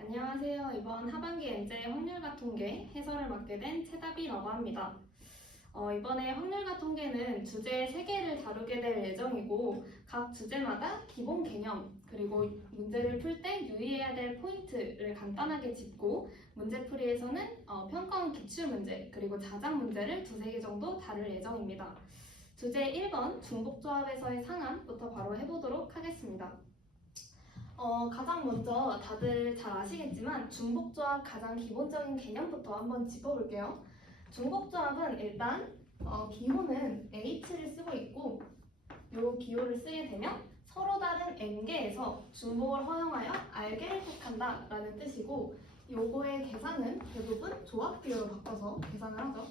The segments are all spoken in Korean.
안녕하세요. 이번 하반기 엔제 확률과 통계 해설을 맡게 된 최다비라고 합니다. 이번에 확률과 통계는 주제 3개를 다루게 될 예정이고 각 주제마다 기본 개념 그리고 문제를 풀 때 유의해야 될 포인트를 간단하게 짚고 문제풀이에서는 평가원 기출문제 그리고 자작 문제를 2-3개 정도 다룰 예정입니다. 주제 1번 중복조합에서의 상함부터 바로 해보도록 하겠습니다. 가장 먼저 다들 잘 아시겠지만 중복조합 가장 기본적인 개념부터 한번 짚어볼게요. 중복조합은 일단 기호는 H를 쓰고 있고 이 기호를 쓰게 되면 서로 다른 N개에서 중복을 허용하여 R개를 택한다 라는 뜻이고 요거의 계산은 대부분 조합 비율로 바꿔서 계산을 하죠.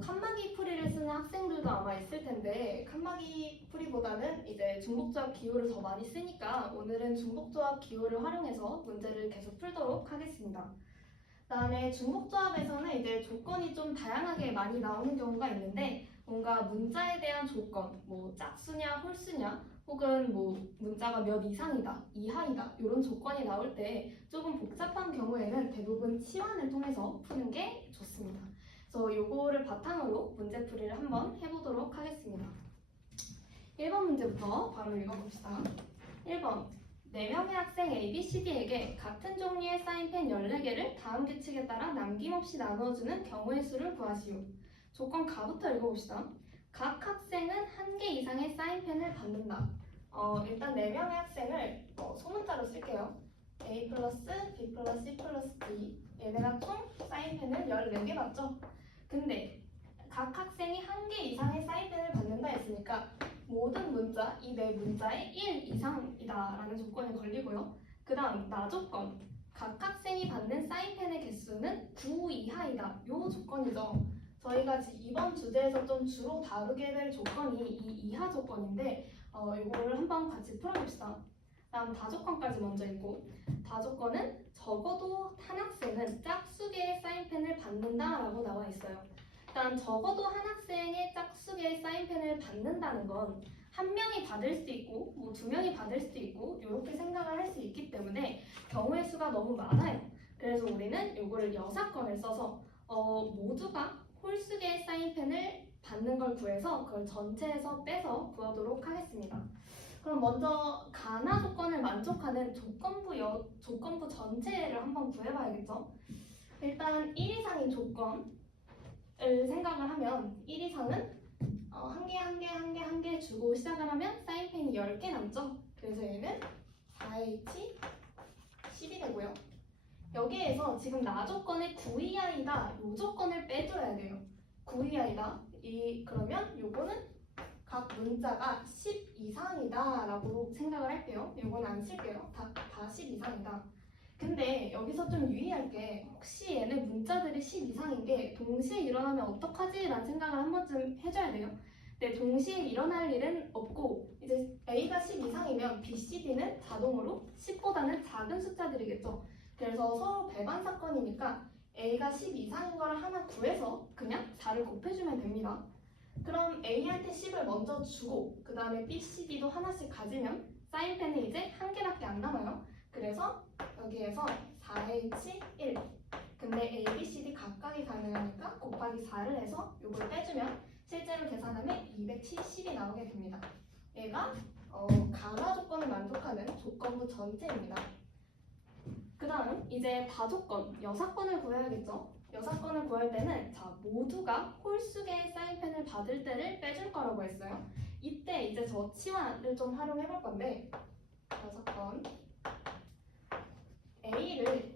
칸막이 풀이를 쓰는 학생들도 아마 있을 텐데 칸막이 풀이보다는 이제 중복조합 기호를 더 많이 쓰니까 오늘은 중복조합 기호를 활용해서 문제를 계속 풀도록 하겠습니다. 그다음에 중복조합에서는 이제 조건이 좀 다양하게 많이 나오는 경우가 있는데 뭔가 문자에 대한 조건, 뭐 짝수냐 홀수냐 혹은 뭐 문자가 몇 이상이다, 이하이다 이런 조건이 나올 때 조금 복잡한 경우에는 대부분 치환을 통해서 푸는 게 좋습니다. 그래서 요거를 바탕으로 문제풀이를 한번 해보도록 하겠습니다. 1번 문제부터 바로 읽어봅시다. 1번 4명의 학생 A, B, C, D에게 같은 종류의 사인펜 14개를 다음 규칙에 따라 남김없이 나누어주는 경우의 수를 구하시오. 조건 가부터 읽어봅시다. 각 학생은 1개 이상의 사인펜을 받는다. 일단 4명의 학생을 소문자로 쓸게요. A 플러스 B 플러스 C 플러스 D 얘네가 총 사인펜을 14개 받죠? 근데 각 학생이 1개 이상의 사인펜을 받는다 했으니까 모든 문자, 이 네 문자에 1 이상이다 라는 조건이 걸리고요. 그 다음 나조건, 각 학생이 받는 사인펜의 개수는 9 이하이다. 요 조건이죠. 저희가 이번 주제에서 좀 주로 다루게 될 조건이 이 이하 조건인데 이거를 한번 같이 풀어봅시다. 다음 다조건까지 먼저 읽고 다조건은 적어도 한 학생은 짝수개의 사인펜을 받는다라고 나와 있어요. 일단 적어도 한 학생의 짝수개의 사인펜을 받는다는 건 한 명이 받을 수 있고 뭐 2명이 받을 수도 있고 이렇게 생각을 할 수 있기 때문에 경우의 수가 너무 많아요. 그래서 우리는 이거를 여사건을 써서 모두가 홀수개의 사인펜을 받는 걸 구해서 그걸 전체에서 빼서 구하도록 하겠습니다. 그럼 먼저 가나 조건을 만족하는 조건부 전체를 한번 구해봐야겠죠. 일단 1 이상인 조건을 생각을 하면 1 이상은 한 개 주고 시작을 하면 사인펜이 10개 남죠. 그래서 얘는 4H 10이 되고요. 여기에서 지금 나 조건의 9 이하이다 이 조건을 빼줘야 돼요. 9 이하이다. 그러면 요거는 각 문자가 10 이상이다 라고 생각을 할게요. 요건 안 쓸게요. 다 10 이상이다. 근데 여기서 좀 유의할 게 혹시 얘네 문자들이 10 이상인 게 동시에 일어나면 어떡하지? 라는 생각을 한 번쯤 해줘야 돼요. 근데 동시에 일어날 일은 없고 이제 A가 10 이상이면 B, C, D는 자동으로 10보다는 작은 숫자들이겠죠. 그래서 서로 배반 사건이니까 A가 10 이상인 거를 하나 구해서 그냥 4를 곱해주면 됩니다. 그럼 A한테 10을 먼저 주고 그 다음에 B, C, D도 하나씩 가지면 사인펜이 이제 1개밖에 안 남아요. 그래서 여기에서 4H1 근데 A, B, C, D 각각이 가능하니까 곱하기 4를 해서 이걸 빼주면 실제로 계산하면 270이 나오게 됩니다. 얘가 가나 조건을 만족하는 조건부 전체입니다. 그 다음 이제 다조건, 여사건을 구해야겠죠. 여사건을 구할 때는 모두가 홀수개의 사인펜을 받을 때를 빼줄 거라고 했어요. 이때 이제 저 치환을 좀 활용해 볼 건데 여사건 A를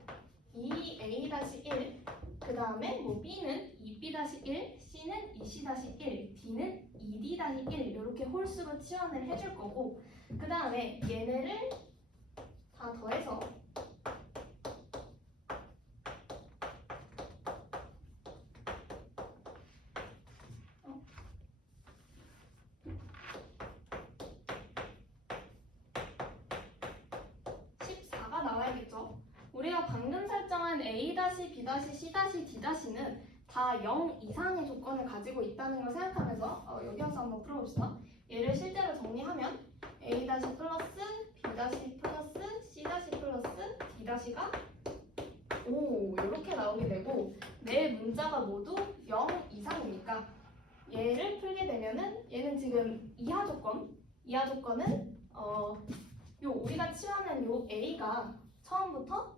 2A-1 그 다음에 뭐 B는 2B-1 C는 2C-1 D는 2D-1 이렇게 홀수로 치환을 해줄 거고 그 다음에 얘네를 다 더해서 14가 나와야겠죠. 우리가 방금 설정한 A-, B-, C-, D-는 다 0 이상의 조건을 가지고 있다는 걸 생각하면서 여기 와서 한번 풀어봅시다. 얘를 실제로 정리하면 A- 플러스 B- 플러스 숫자가 모두 0 이상이니까 얘를 풀게 되면은 얘는 지금 이하 조건은 요 우리가 취하는 요 a가 처음부터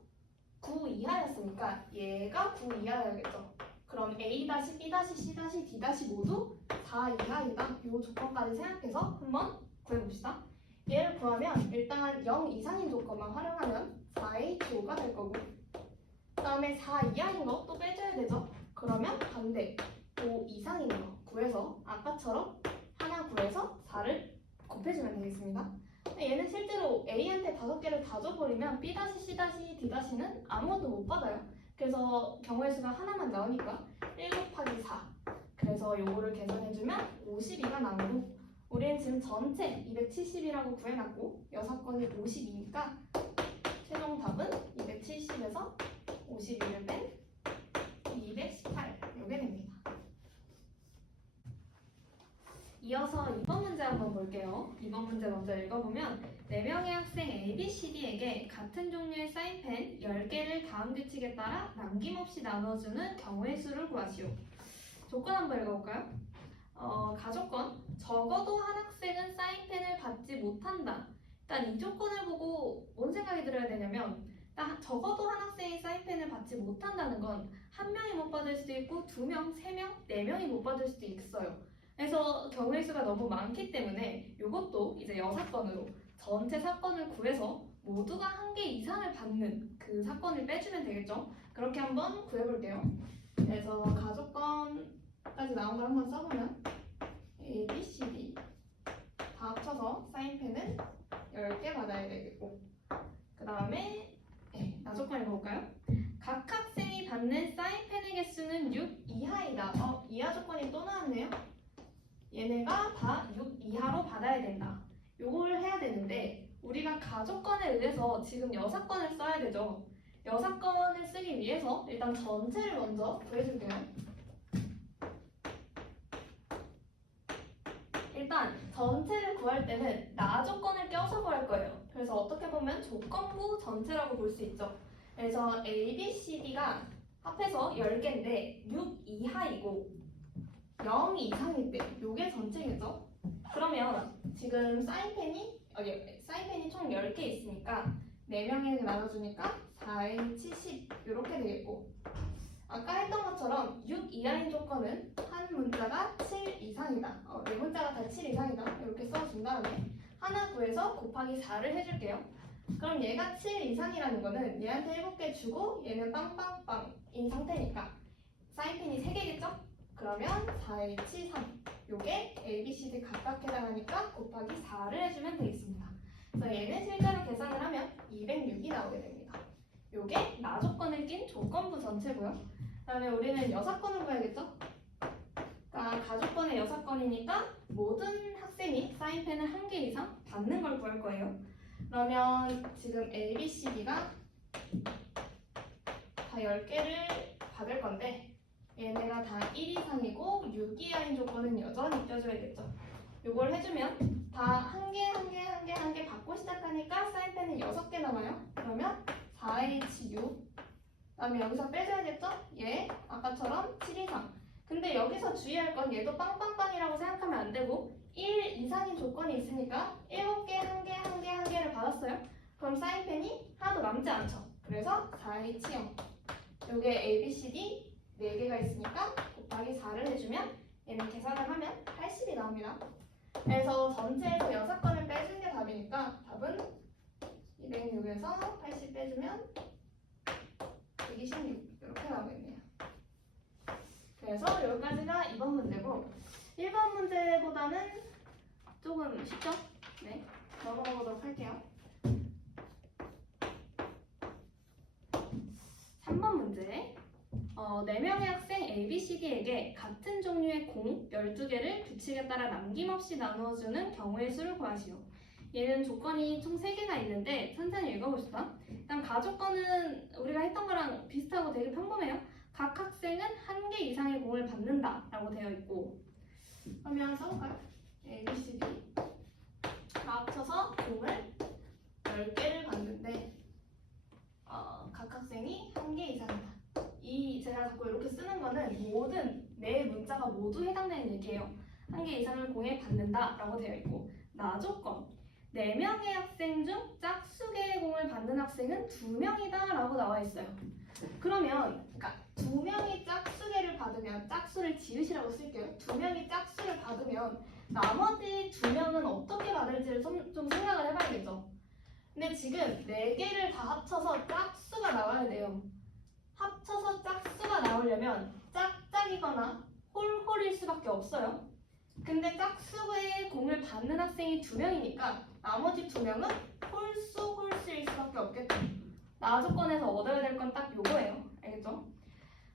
9 이하였으니까 얘가 9 이하여야겠죠. 그럼 a-, b-c-d- 모두 4 이하이다. 요 조건까지 생각해서 한번 구해봅시다. 얘를 구하면 일단 0 이상인 조건만 활용하면 4H5가 될 거고, 그 다음에 4 이하인 거 또 빼줘야 되죠. 그러면 반대 5 이상인 거 구해서 아까처럼 하나 구해서 4를 곱해주면 되겠습니다. 얘는 실제로 A한테 5개를 다 줘버리면 B-, C-, D-는 아무것도 못 받아요. 그래서 경우의 수가 하나만 나오니까 1 곱하기 4. 그래서 요거를 계산해주면 52가 나오고, 우리는 지금 전체 270이라고 구해놨고 6건이 52니까 최종 답은 270에서 52를 뺀 218 요게 됩니다. 이어서 2번 문제 한번 볼게요. 2번 문제 먼저 읽어보면 4명의 학생 A, B, C, D에게 같은 종류의 사인펜 10개를 다음 규칙에 따라 남김없이 나눠주는 경우의 수를 구하시오. 조건 한번 읽어볼까요? 가조건, 적어도 한 학생은 사인펜을 받지 못한다. 일단 이 조건을 보고 뭔 생각이 들어야 되냐면, 적어도 한 학생이 사인펜을 받지 못한다는 건 한 명이 못 받을 수도 있고 2명, 3명, 4명이 못 받을 수도 있어요. 그래서 경우의 수가 너무 많기 때문에 이것도 이제 여사건으로 전체 사건을 구해서 모두가 한 개 이상을 받는 그 사건을 빼주면 되겠죠. 그렇게 한번 구해볼게요. 그래서 가조건까지 나온 걸 한번 써보면 A, B, C, D 다 합쳐서 사인펜은 10개 받아야 되겠고, 그 다음에 나조건 읽어볼까요? 각 학생이 받는 사인펜의 개수는 6 이하이다. 이하 조건이 또 나왔네요. 얘네가 다 6 이하로 받아야 된다. 요걸 해야 되는데 우리가 가조건에 의해서 지금 여사건을 써야 되죠. 여사건을 쓰기 위해서 일단 전체를 먼저 구해줄게요. 일단 전체를 구할 때는 나 조건을 껴서 구할 거예요. 그래서 어떻게 보면 조건부 전체라고 볼 수 있죠. 그래서 A, B, C, D가 합해서 10개인데 6 이하이고 0 이상일 때 요게 전체겠죠? 그러면 지금 사인펜이 총 10개 있으니까 4명에게 나눠주니까 4에 70 이렇게 되겠고, 아까 했던 것처럼 6 이하인 조건은 한 문자가 7 이상이다. 네 문자가 다 7 이상이다. 이렇게 써준 다음에 하나 구해서 곱하기 4를 해줄게요. 그럼 얘가 7 이상이라는 거는 얘한테 7개 주고 얘는 빵빵빵인 상태니까 사인펜이 3개겠죠? 그러면 4H 3 요게 A, B, C, D 각각 해당하니까 곱하기 4를 해주면 되겠습니다. 그래서 얘는 실제로 계산을 하면 206이 나오게 됩니다. 요게 나 조건을 낀 조건부 전체고요. 그 다음에 우리는 여사건을 구해야겠죠? 그러니까 가조건의 여사건이니까 모든 학생이 사인펜을 1개 이상 받는 걸 구할 거예요. 그러면 지금 A, B, C, D가 다 10개를 받을 건데 얘네가 다 1 이상이고 6 이하인 조건은 여전히 껴줘야겠죠. 요걸 해주면 다 1개 받고 시작하니까 사인펜은 6개 남아요. 그러면 4H6 그다음에 여기서 빼줘야겠죠? 얘 아까처럼 7 이상. 근데 여기서 주의할 건 얘도 빵빵빵이라고 생각하면 안 되고 1 이상인 조건이 있으니까 7개, 1개를 받았어요. 그럼 사인펜이 하나도 남지 않죠. 그래서 4H0 요게 A, B, C, D 4개가 있으니까 곱하기 4를 해주면 얘는 계산을 하면 80이 나옵니다. 그래서 전체에서 6건을 빼준 게 답이니까 답은 206에서 80 빼주면 126 이렇게 나오겠네요. 그래서 여기까지가 2번 문제고 1번 문제보다는 조금 쉽죠? 네, 넘어가 보도록 할게요. 3번 문제 4명의 학생 A, B, C, D에게 같은 종류의 공 12개를 규칙에 따라 남김없이 나누어주는 경우의 수를 구하시오. 얘는 조건이 총 3개가 있는데 천천히 읽어봅시다. 일단 가조건은 우리가 했던 거랑 비슷하고 되게 평범해요. 각 학생은 1개 이상의 공을 받는다 라고 되어 있고, 그러면 써볼까요? A, B, C, D 다 합쳐서 공을 10개를 받는데 각 학생이 1개 이상이다. 제가 자꾸 이렇게 쓰는 거는 모든 내 문자가 모두 해당되는 얘기예요. 한 개 이상을 공에 받는다라고 되어 있고, 나 조건 4명의 학생 중 짝수개의 공을 받는 학생은 2명이다라고 나와 있어요. 그러면 그러니까 2명이 짝수개를 받으면 짝수를 지읒이라고 쓸게요. 2명이 짝수를 받으면 나머지 2명은 어떻게 받을지를 좀 생각을 해봐야겠죠. 근데 지금 4개를 다 합쳐서 짝수가 나와야 돼요. 합쳐서 짝수가 나오려면 짝짝이거나 홀홀일 수밖에 없어요. 근데 짝수의 공을 받는 학생이 2명이니까 나머지 2명은 홀수일 수밖에 없겠죠. 나 조건에서 얻어야 될 건 딱 요거예요. 알겠죠?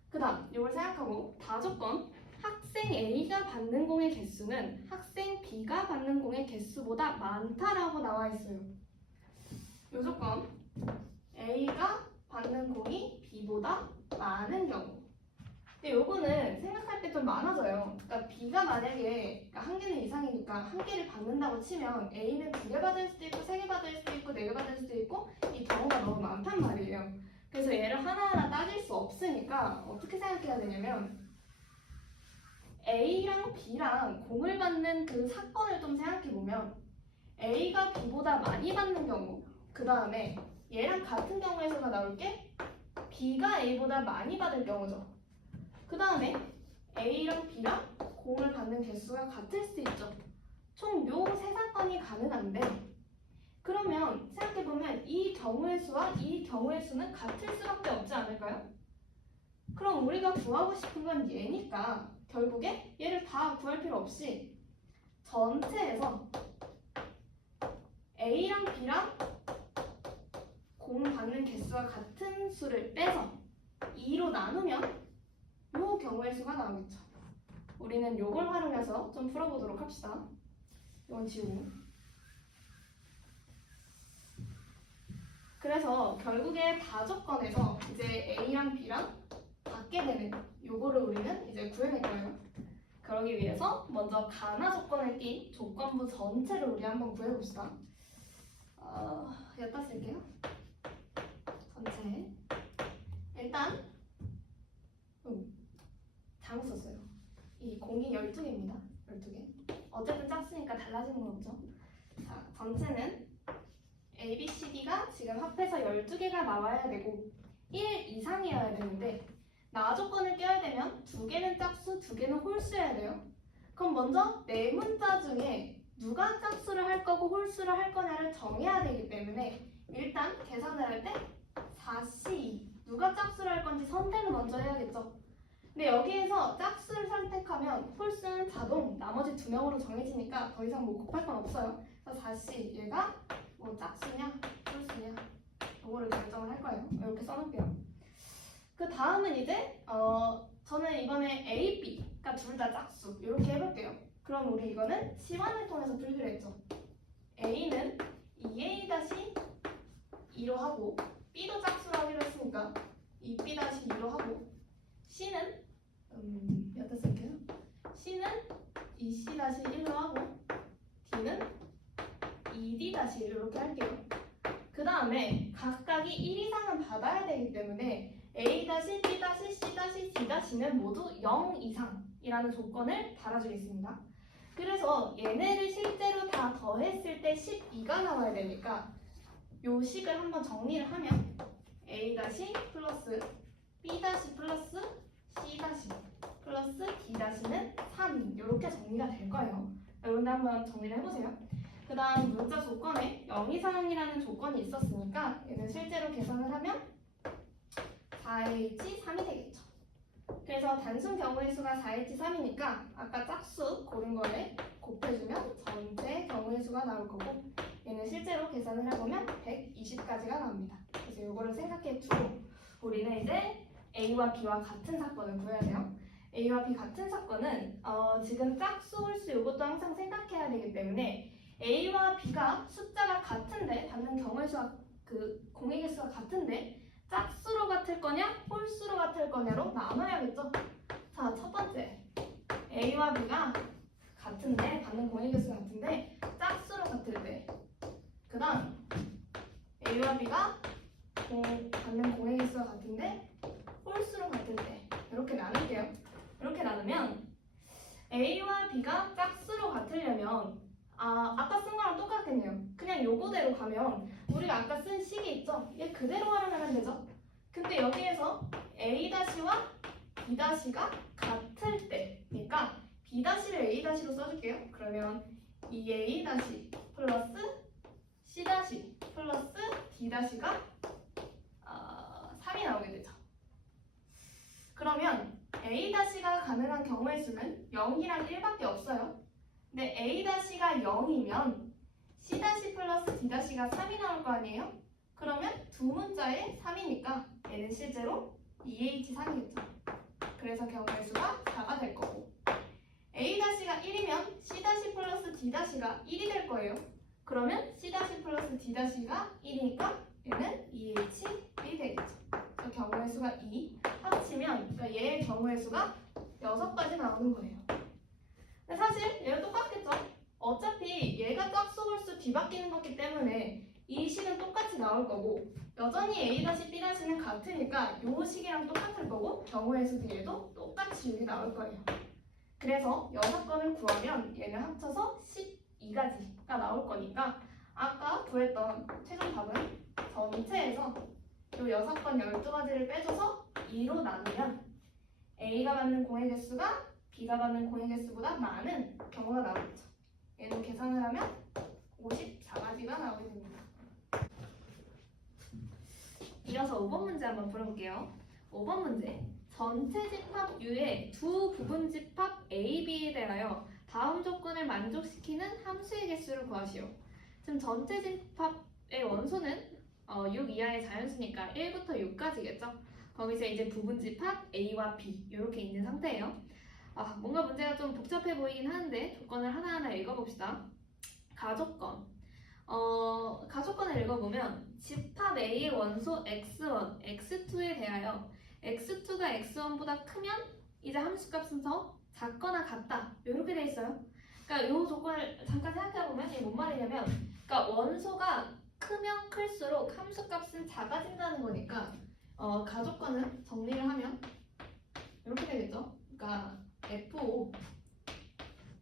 그 다음 요걸 생각하고 다 조건 학생 A가 받는 공의 개수는 학생 B가 받는 공의 개수보다 많다라고 나와 있어요. 요 조건 A가 받는 공이 B보다 많은 경우. 근데 요거는 생각할 때 좀 많아져요. 그러니까 B가 만약에 한 개는 이상이니까 한 개를 받는다고 치면 A는 2개 받을 수도 있고 3개 받을 수도 있고 4개 받을 수도 있고 이 경우가 너무 많단 말이에요. 그래서 얘를 하나하나 따질 수 없으니까 어떻게 생각해야 되냐면 A랑 B랑 공을 받는 그 사건을 좀 생각해보면 A가 B보다 많이 받는 경우, 그 다음에 얘랑 같은 경우에서가 나올 게 B가 A보다 많이 받을 경우죠. 그 다음에 A랑 B랑 공을 받는 개수가 같을 수도 있죠. 총 요 세 사건이 가능한데 그러면 생각해보면 이 경우의 수와 이 경우의 수는 같을 수밖에 없지 않을까요? 그럼 우리가 구하고 싶은 건 얘니까 결국에 얘를 다 구할 필요 없이 전체에서 A랑 B랑 공 받는 개수가 같은 수를 빼서 2로 나누면 요 경우의 수가 나오겠죠. 우리는 요걸 활용해서 좀 풀어보도록 합시다. 이건 지우고. 그래서 결국에 다 조건에서 이제 A랑 B랑 같게 되는 요거를 우리는 이제 구해낼 거예요. 그러기 위해서 먼저 가나 조건을 띈 조건부 전체를 우리 한번 구해봅시다. 여기다 쓸게요. 전체. 일단 잘못 썼어요. 이 공이 12개입니다. 12개. 어쨌든 짝수니까 달라지는 건 없죠. 자, 전체는 A, B, C, D가 지금 합해서 12개가 나와야 되고 1 이상이어야 되는데 나 조건을 껴야 되면 2개는 짝수, 2개는 홀수여야 돼요. 그럼 먼저 네 문자 중에 누가 짝수를 할 거고 홀수를 할 거냐를 정해야 되기 때문에 일단 계산을 할 때 4C 누가 짝수를 할 건지 선택을 먼저 해야겠죠. 근데 여기에서 짝수를 선택하면 홀수는 자동 나머지 2명으로 정해지니까 더 이상 뭐 곱할 건 없어요. 그래서 4C 얘가 뭐 짝수냐 홀수냐 이거를 결정을 할 거예요. 이렇게 써놓을게요. 그 다음은 이제 저는 이번에 A, B가 둘 다 짝수 이렇게 해볼게요. 그럼 우리 이거는 치환을 통해서 풀기로 했죠. A는 2A-2로 하고 B도 짝수로 하기로 했으니까 2B-2로 하고 C는 여기다 쓸게요. C는 2C-1로 하고 D는 2D-1 이렇게 할게요. 그 다음에 각각이 1 이상은 받아야 되기 때문에 A-B-C-D-는 모두 0 이상이라는 조건을 달아주겠습니다. 그래서 얘네를 실제로 다 더했을 때 12가 나와야 되니까 요 식을 한번 정리를 하면 A- 플러스 B- 플러스 C- 플러스 D-는 3 이렇게 정리가 될 거예요. 여러분들 한번 정리를 해보세요. 그 다음 문자 조건에 0 이상이라는 조건이 있었으니까 얘는 실제로 계산을 하면 4H 3이 되겠죠. 그래서 단순 경우의 수가 4H 3이니까 아까 짝수 고른 거에 곱해주면 전체 경우의 수가 나올 거고 얘는 실제로 계산을 해보면 120까지가 나옵니다. 그래서 이거를 생각해 두고 우리는 이제 A와 B와 같은 사건을 구해야 돼요. A와 B 같은 사건은 지금 짝수, 홀수 이것도 항상 생각해야 되기 때문에 A와 B가 숫자가 같은데 받는 경우의 수가 공의 개수가 같은데 짝수로 같을 거냐 홀수로 같을 거냐로 나눠야겠죠. 자, 첫 번째 A와 B가 같은데 받는 공의 개수가 같은데 짝수로 같을 때 그 다음 A와 B가 받는 공의 개수가 같은데 홀수로 같을 때 이렇게 나눌게요. 이렇게 나누면 A와 B가 짝수로 같으려면 아까 쓴 거랑 똑같겠네요. 그냥 요거대로 가면 우리가 아까 쓴 식이 있죠? 얘 그대로 활용하면 되죠? 근데 여기에서 A-와 B-가 같을 때니까 B-를 A-로 써줄게요. 그러면 2A- 플러스 C- 플러스 D-가 3이 나오게 되죠. 그러면 A-가 가능한 경우의 수는 0이랑 1밖에 없어요. 근데 A-가 0이면 C- 플러스 D-가 3이 나올 거 아니에요? 그러면 두 문자에 3이니까 얘는 실제로 2H3이겠죠. 그래서 경우의 수가 4가 될 거고 A-가 1이면 C- 플러스 D-가 1이 될 거예요. 그러면 C- 플러스 D-가 1이니까 얘는 2H1이 되겠죠. 그래서 경우의 수가 2 합치면 그러니까 얘의 경우의 수가 6가지 나오는 거예요. 근데 사실 얘가 똑같겠죠? 어차피 얘가 짝수 홀수 뒤바뀌는 거기 때문에 이 식은 똑같이 나올 거고 여전히 A-B'는 같으니까 요 식이랑 똑같을 거고 경우의 수도 얘도 똑같이 여기 나올 거예요. 그래서 6건을 구하면 얘는 합쳐서 12가지가 나올 거니까 아까 구했던 최종 답은 전체에서 요 6건 12가지를 빼줘서 2로 나누면 A가 받는 공의 개수가 B가 받는 공의 개수보다 많은 경우가 나오겠죠. 얘는 계산을 하면 54가지가 나오게 됩니다. 이어서 5번 문제 한번 풀어볼게요. 5번 문제. 전체 집합 U의 두 부분 집합 A, B에 대하여 다음 조건을 만족시키는 함수의 개수를 구하시오. 지금 전체 집합의 원소는 6 이하의 자연수니까 1부터 6까지겠죠? 거기서 이제 부분 집합 A와 B 이렇게 있는 상태예요. 뭔가 문제가 좀 복잡해 보이긴 하는데 조건을 하나하나 읽어봅시다. 가조건. 가조건을 읽어보면 집합 A의 원소 x1, x2에 대하여 x2가 x1보다 크면 이제 함수값은 더 작거나 같다 이렇게 돼 있어요. 그러니까 이 조건을 잠깐 생각해보면 이게 뭔 말이냐면 그러니까 원소가 크면 클수록 함수값은 작아진다는 거니까 가조건을 정리를 하면 이렇게 되겠죠. 그러니까 F5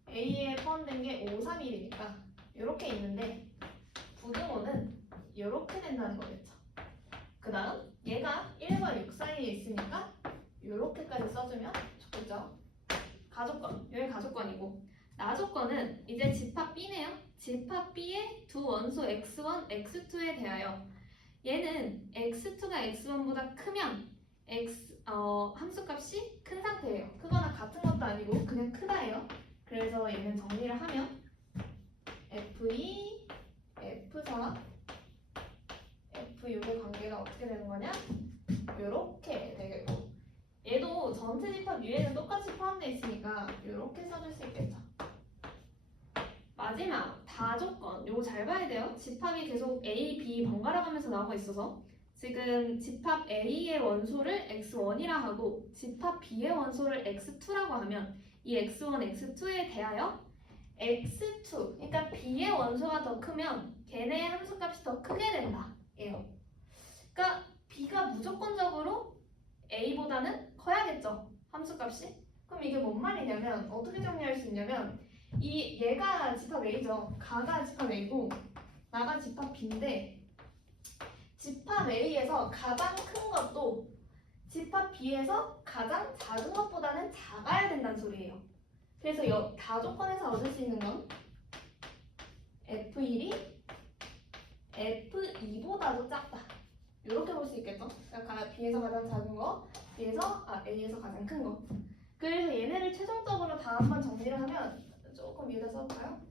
A에 포함된 게 5, 3, 1이니까 이렇게 있는데 부등호는 이렇게 된다는 거겠죠. 그 다음 얘가 1과 6 사이에 있으니까 이렇게까지 써주면 좋겠죠. 가조건, 여기 가조건이고 나조건은 이제 집합 B네요. 집합 B의 두 원소 x1, x2에 대하여 얘는 x2가 x1보다 크면 함수값이 큰 상태예요. 크거나 같은 것도 아니고 그냥 크다예요. 그래서 얘는 정리를 하면 F2, F4, F6의 관계가 어떻게 되는 거냐? 이렇게 되겠고 얘도 전체 집합 U에는 똑같이 포함되어 있으니까 이렇게 써줄 수 있겠죠. 마지막 다조건, 요거 잘 봐야 돼요. 집합이 계속 A, B 번갈아 가면서 나오고 있어서 지금 집합 A의 원소를 x1이라 하고 집합 B의 원소를 x2라고 하면 이 x1, x2에 대하여 x2, 그러니까 B의 원소가 더 크면 걔네의 함수값이 더 크게 된다 예요. 그러니까 B가 무조건적으로 A보다는 커야겠죠, 함수값이. 그럼 이게 뭔 말이냐면 어떻게 정리할 수 있냐면 얘가 집합 A죠. 가가 집합 A고 나가 집합 B인데 집합 A에서 가장 큰 것도 집합 B에서 가장 작은 것보다는 작아야 된다는 소리예요. 그래서 다조건에서 얻을 수 있는 건 F1이 F2보다도 작다. 이렇게 볼 수 있겠죠? 그러니까 B에서 가장 작은 거, A에서 가장 큰 거. 그래서 얘네를 최종적으로 다 한번 정리를 하면 조금 위에다 써볼까요?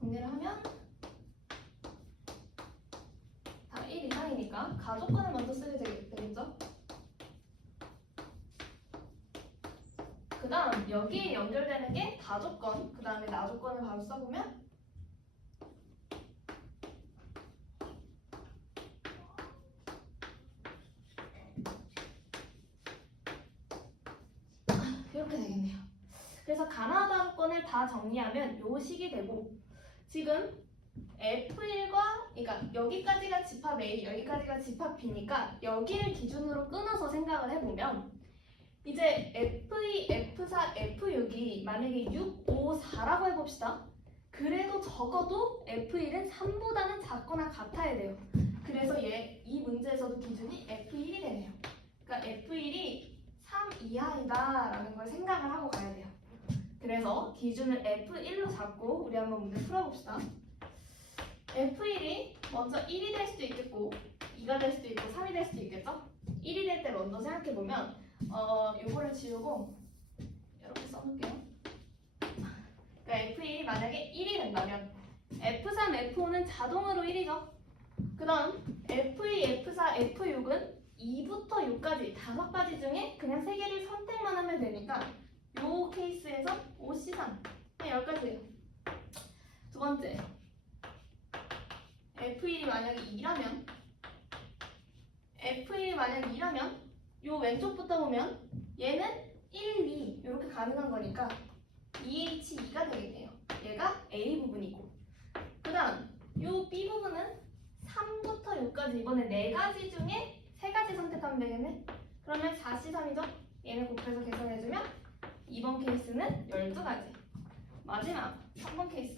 정리를 하면 다 1 이상이니까 가조건을 먼저 쓰게 되겠죠? 그 다음 여기에 연결되는 게 다조건, 그 다음에 나조건을 바로 써보면 이렇게 되겠네요. 그래서 가나다조건을 다 정리하면 요 식이 되고 지금 F1과 그러니까 여기까지가 집합 A, 여기까지가 집합 B니까 여기를 기준으로 끊어서 생각을 해보면 이제 F2, F4, F6이 만약에 6, 5, 4라고 해봅시다. 그래도 적어도 F1은 3보다는 작거나 같아야 돼요. 그래서 이 문제에서도 기준이 F1이 되네요. 그러니까 F1이 3 이하이다 라는 걸 생각을 하고 가야 돼요. 그래서 기준을 F1로 잡고 우리 한번 문제 풀어봅시다. F1이 먼저 1이 될 수도 있겠고 2가 될 수도 있고 3이 될 수도 있겠죠? 1이 될 때 먼저 생각해보면 요거를 지우고 이렇게 써놓을게요. 그러니까 F1이 만약에 1이 된다면 F3, F5는 자동으로 1이죠. 그 다음 F2, F4, F6은 2부터 6까지 5가지 중에 그냥 3개를 선택만 하면 되니까 요 케이스에서 OC3 그냥 10가지예요. 두 번째 F1이 만약에 2라면 요 왼쪽부터 보면 얘는 1, 2 이렇게 가능한 거니까 2H2가 되겠네요. 얘가 A 부분이고 그 다음 요 B 부분은 3부터 6까지 이번에 4가지 중에 3가지 선택하면 되겠네. 그러면 4C3이죠? 얘를 곱해서 계산해주면 2번 케이스는 12가지. 마지막 3번 케이스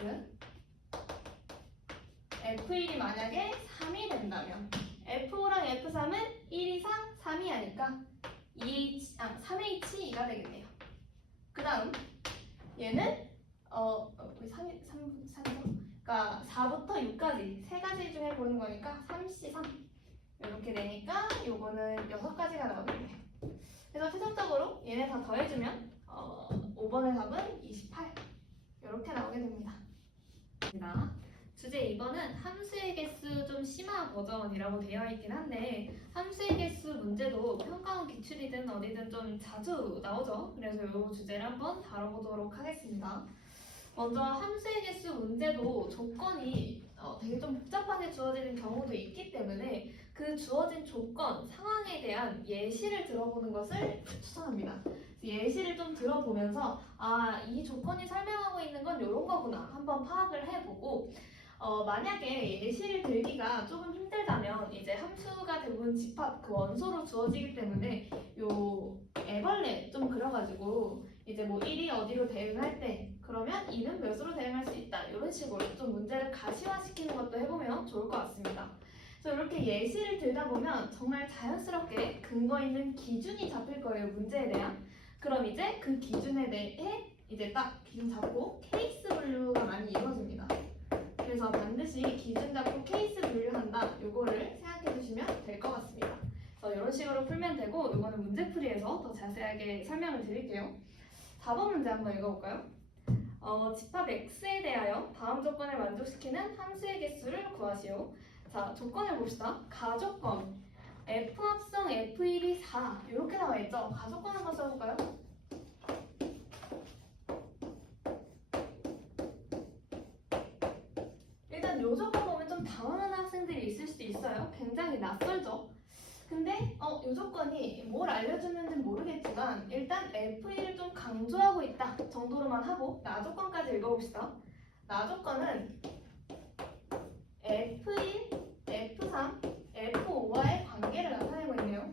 F1이 만약에 3이 된다면 F5랑 F3은 1 이상 3이 하니까 3H2가 되겠네요. 그 다음 얘는 우리 3이죠? 그러니까 4부터 6까지 3가지 중에 고른 거니까 3C3 이렇게 되니까 요거는 6가지가 나오겠네요. 그래서 최종적으로 얘네 다 더해주면 5번의 답은 28 이렇게 나오게 됩니다. 주제 2번은 함수의 개수 좀 심화 버전이라고 되어 있긴 한데 함수의 개수 문제도 평가원 기출이든 어디든 좀 자주 나오죠. 그래서 이 주제를 한번 다뤄보도록 하겠습니다. 먼저 함수의 개수 문제도 조건이 되게 좀 복잡하게 주어지는 경우도 있기 때문에 그 주어진 조건, 상황에 대한 예시를 들어보는 것을 추천합니다. 예시를 좀 들어보면서 이 조건이 설명하고 있는 건 이런 거구나 한번 파악을 해보고 만약에 예시를 들기가 조금 힘들다면 이제 함수가 대부분 집합 그 원소로 주어지기 때문에 요 애벌레 좀 그려가지고 이제 뭐 1이 어디로 대응할 때 그러면 2는 몇으로 대응할 수 있다 이런 식으로 좀 문제를 가시화시키는 것도 해보면 좋을 것 같습니다. 그래서 이렇게 예시를 들다 보면 정말 자연스럽게 근거 있는 기준이 잡힐 거예요. 문제에 대한. 그럼 이제 그 기준에 대해 이제 딱 기준 잡고 케이스 분류가 많이 이루어집니다. 그래서 반드시 기준 잡고 케이스 분류한다. 요거를 생각해 주시면 될 것 같습니다. 그래서 이런 식으로 풀면 되고 이거는 문제풀이에서 더 자세하게 설명을 드릴게요. 4번 문제 한번 읽어볼까요? 집합 X에 대하여 다음 조건을 만족시키는 함수의 개수를 구하시오. 자, 조건을 봅시다. 가조건 F 합성 F1이 4 이렇게 나와 있죠? 가조건 한번 써볼까요? 일단 요 조건 보면 좀 당황하는 학생들이 있을 수도 있어요. 굉장히 낯설죠? 근데 요 조건이 뭘 알려주는지 모르겠지만 일단 F1을 좀 강조하고 있다 정도로만 하고 나조건까지 읽어봅시다. 나조건은 F1, F3, F5와의 관계를 나타내고 있네요.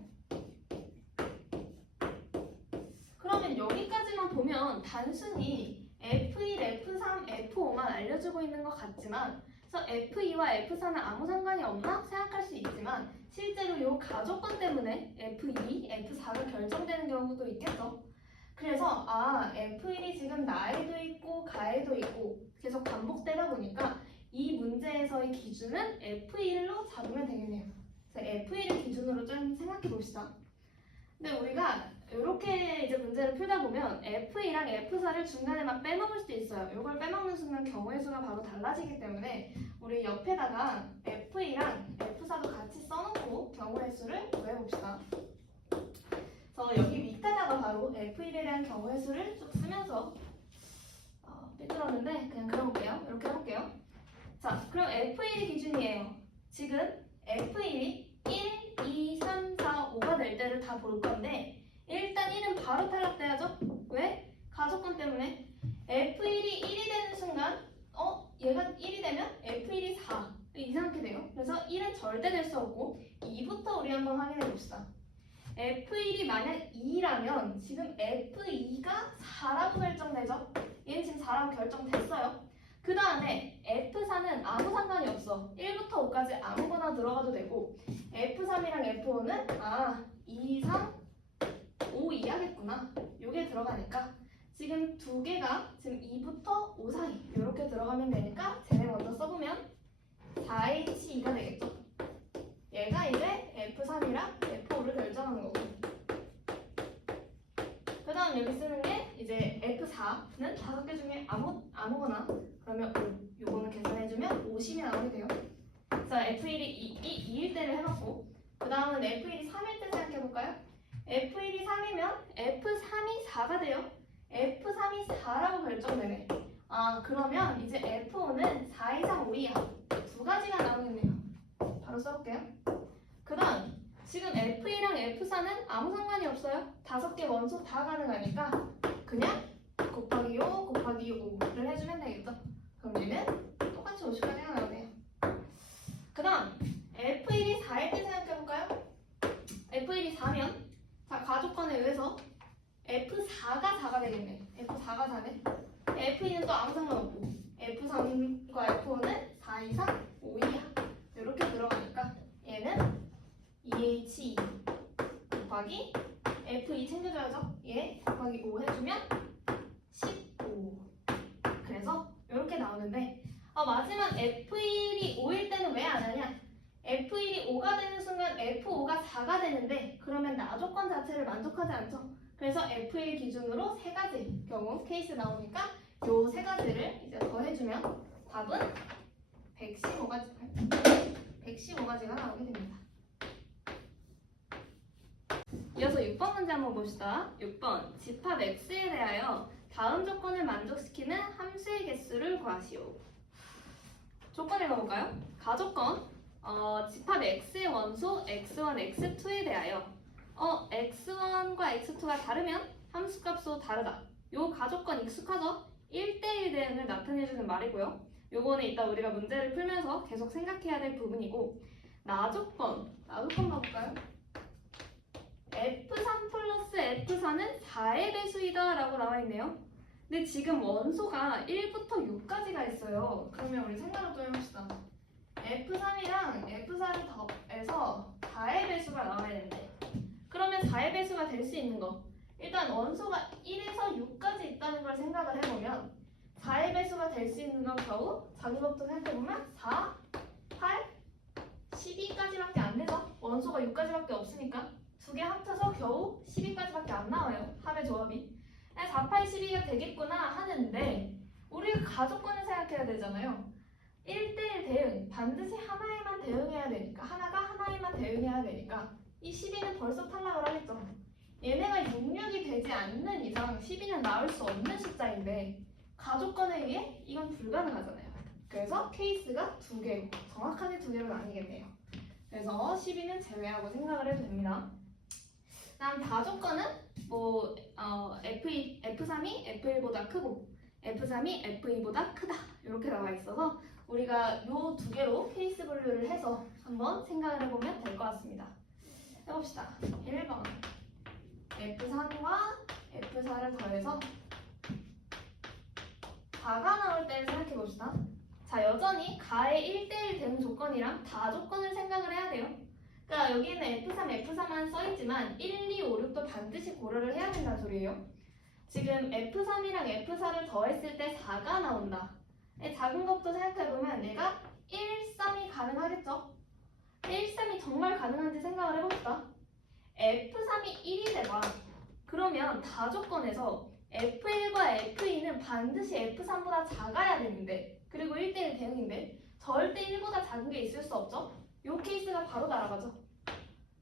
그러면 여기까지만 보면 단순히 F1, F3, F5만 알려주고 있는 것 같지만 그래서 F2와 F4는 아무 상관이 없나 생각할 수 있지만 실제로 이 가조건 때문에 F2, F4가 결정되는 경우도 있겠죠. 그래서 F1이 지금 나에도 있고 가에도 있고 계속 반복되다 보니까 이 문제에서의 기준은 F1로 잡으면 되겠네요. 그래서 F1을 기준으로 좀 생각해 봅시다. 근데 우리가 이렇게 이제 문제를 풀다 보면 F2랑 F4를 중간에 막 빼먹을 수도 있어요. 이걸 빼먹는 순간 경우의 수가 바로 달라지기 때문에 우리 옆에다가 F2랑 F4도 같이 써놓고 경우의 수를 구해봅시다. 그래서 여기 밑에다가 바로 F1에 대한 경우의 수를 쭉 쓰면서 삐뚤었는데 그냥 그려볼게요. 이렇게 해볼게요. 자, 그럼 F1이 기준이에요. 지금 F1이 1, 2, 3, 4, 5가 될 때를 다 볼 건데 일단 1은 바로 탈락돼야죠? 왜? 가조건 때문에 F1이 1이 되는 순간 얘가 1이 되면 F1이 4 이상하게 돼요. 절대 될 수 없고 2부터 우리 한번 확인해 봅시다. F1이 만약 2라면 지금 F2가 4라고 결정되죠? 얘는 지금 4라고 결정됐어요. 그 다음에 F4는 아무 상관이 없어. 1부터 5까지 아무거나 들어가도 되고 F3이랑 F5는 2, 3, 5 이하겠구나. 요게 들어가니까 지금 두 개가 지금 2부터 5 사이 이렇게 들어가면 되니까 쟤네 먼저 써보면 4H2가 되겠죠. 얘가 이제 F3이랑 F5를 결정하는 거고 그 다음 여기 쓰는 게 이제 F4는 5개 중에 아무거나 그러면 5 요거는 계산해주면 50이 나오게 돼요. 자 F1이 2일 때를 해봤고 그 다음은 F1이 3일 때 생각해볼까요? F1이 3이면 F3이 4가 돼요. F3이 4라고 결정되네. 그러면 이제 F5는 4 이상 5 이하 두 가지가 나오겠네요. 바로 써볼게요. 그 다음 지금 F2랑 F4는 아무 상관이 없어요. 5개 원소 다 가능하니까 그냥 곱하기 5 곱하기 5를 해주면 되겠죠. 그럼 얘는 똑같이 50까지가 나오네요. 그 다음 F1이 4일 때 생각해볼까요? F1이 4면 자 가족관에 의해서 F4가 4가 되겠네. F4가 4네. F2는 또 아무 상관없고 F3과 F5는 4 이상 5 이하 이렇게 들어가니까 얘는 2H2 곱하기 F2 챙겨줘야죠. 얘 곱하기 5 해주면 15. 그래서 이렇게 나오는데 마지막 F1이 5일 때는 왜 안 하냐? F1이 5가 되는 순간 F5가 4가 되는데 그러면 나조건 자체를 만족하지 않죠. 그래서 F1 기준으로 3가지 경우 케이스 나오니까 요 3가지를 이제 더해주면 답은 115가지가 나오게 됩니다. 이어서 6번 문제 한번 봅시다. 6번 집합 X에 대하여 다음 조건을 만족시키는 함수의 개수를 구하시오. 조건 읽어볼까요? 가조건 집합 X의 원소 X1, X2에 대하여 X1과 X2가 다르면 함수값도 다르다. 요 가조건 익숙하죠? 1대1 대응을 나타내주는 말이고요. 요거는 이따 우리가 문제를 풀면서 계속 생각해야 될 부분이고 나조건 봐볼까요? F3 플러스 F4는 4의 배수이다 라고 나와있네요. 근데 지금 원소가 1부터 6까지가 있어요. 그러면 우리 생각을 좀 해봅시다. F3이랑 F4를 더해서 4의 배수가 나와야 되는데 그러면 4의 배수가 될 수 있는 거 일단 원소가 1에서 6까지 있다는 걸 생각을 해보면 4의 배수가 될 수 있는 건 겨우 작은 것부터 생각해보면 4, 8, 12까지밖에 안 되죠. 원소가 6까지밖에 없으니까 두 개 합쳐서 겨우 12까지밖에 안 나와요. 합의 조합이 4, 8, 12가 되겠구나 하는데 우리가 가족권을 생각해야 되잖아요. 1대1 대응 반드시 하나에만 대응해야 되니까 하나가 하나에만 대응해야 되니까 이 12는 벌써 탈락을 하겠죠. 얘네가 66이 되지 않는 이상 12는 나올 수 없는 숫자인데 가족권에 의해 이건 불가능하잖아요. 그래서 케이스가 2개로 정확하게 2개로 나뉘겠네요. 그래서 12는 제외하고 생각을 해도 됩니다. 다음 다조건은 F3이 F1보다 크고 F3이 F2보다 크다 이렇게 나와 있어서 우리가 요 2개로 케이스 분류를 해서 한번 생각을 해보면 될 것 같습니다. 해봅시다. 1번 F3과 F4를 더해서 4가 나올 때를 생각해봅시다. 자, 여전히 가의 1대1 대응 조건이랑 다조건을 생각을 해야 돼요. 그러니까 여기는 F3, F4만 써있지만 1, 2, 5, 6도 반드시 고려를 해야 된다는 소리예요. 지금 F3이랑 F4를 더했을 때 4가 나온다. 작은 것부터 생각해보면 얘가 1, 3이 가능하겠죠? 1, 3이 정말 가능한지 생각을 해봅시다. F3이 1이 돼봐. 그러면 다조건에서 F1과 F2는 반드시 F3보다 작아야 되는데 그리고 1대1 대응인데 절대 1보다 작은 게 있을 수 없죠? 이 케이스가 바로 날아가죠.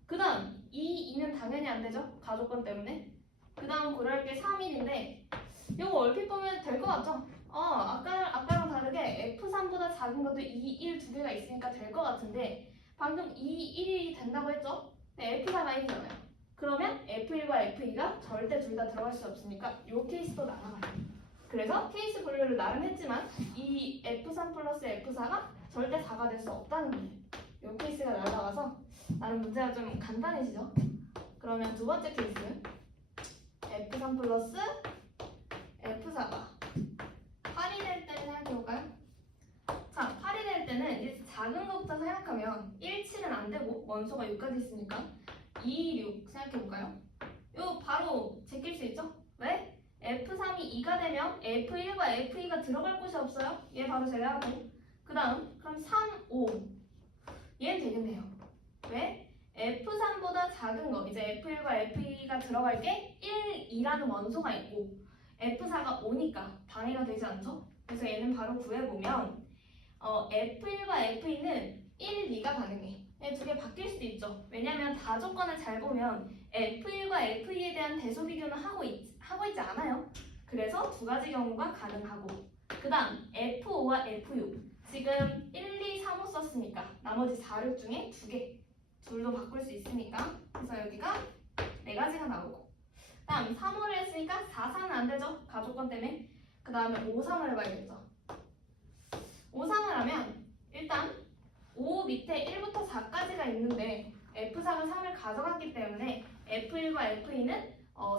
그 다음 2는 당연히 안 되죠? 가족권 때문에. 그 다음 고려할 게 3, 1인데 이거 얼핏 보면 될 것 같죠? 아까랑 다르게 F3보다 작은 것도 2, 1 두 개가 있으니까 될 것 같은데 방금 2, 1이 된다고 했죠? 네, F4가 1이잖아요. 그러면 F1과 F2가 절대 둘 다 들어갈 수 없으니까 이 케이스도 날아가요. 그래서 케이스 분류를 나름 했지만 이 F3 플러스 F4가 절대 4가 될 수 없다는 거예요. 이 케이스가 날아가서 나름 문제가 좀 간단해지죠? 그러면 두 번째 케이스 F3 플러스 F4가 8이 될 때를 생각해볼까요? 자, 8이 될 때는 이제 작은 것부터 생각하면 1, 7은 안 되고 원소가 6까지 있으니까 2, 6 생각해볼까요? 이거 바로 제낄 수 있죠? 왜? F3이 2가 되면 F1과 F2가 들어갈 곳이 없어요. 얘 바로 제외하고 그 다음 그럼 3, 5 얘는 되겠네요. 왜? F3보다 작은 거 이제 F1과 F2가 들어갈 게 1, 2라는 원소가 있고 F4가 5니까 방해가 되지 않죠? 그래서 얘는 바로 구해보면 F1과 F2는 1, 2가 가능해. 두 개 바뀔 수도 있죠. 왜냐면 다조건을 잘 보면 F1과 F2에 대한 대소 비교는 하고 있지 않아요. 그래서 두 가지 경우가 가능하고 그 다음 F5와 F6 지금 1, 2, 3, 5 썼으니까 나머지 4, 6 중에 두 개 둘도 바꿀 수 있으니까 그래서 여기가 네 가지가 나오고 다음 3호를 했으니까 4, 4는 안 되죠. 가조건 때문에 그 다음에 5, 3을 해봐야겠죠. 5, 3을 하면 일단 5 밑에 1부터 4까지가 있는데 F4가 3을 가져갔기 때문에 F1과 F2는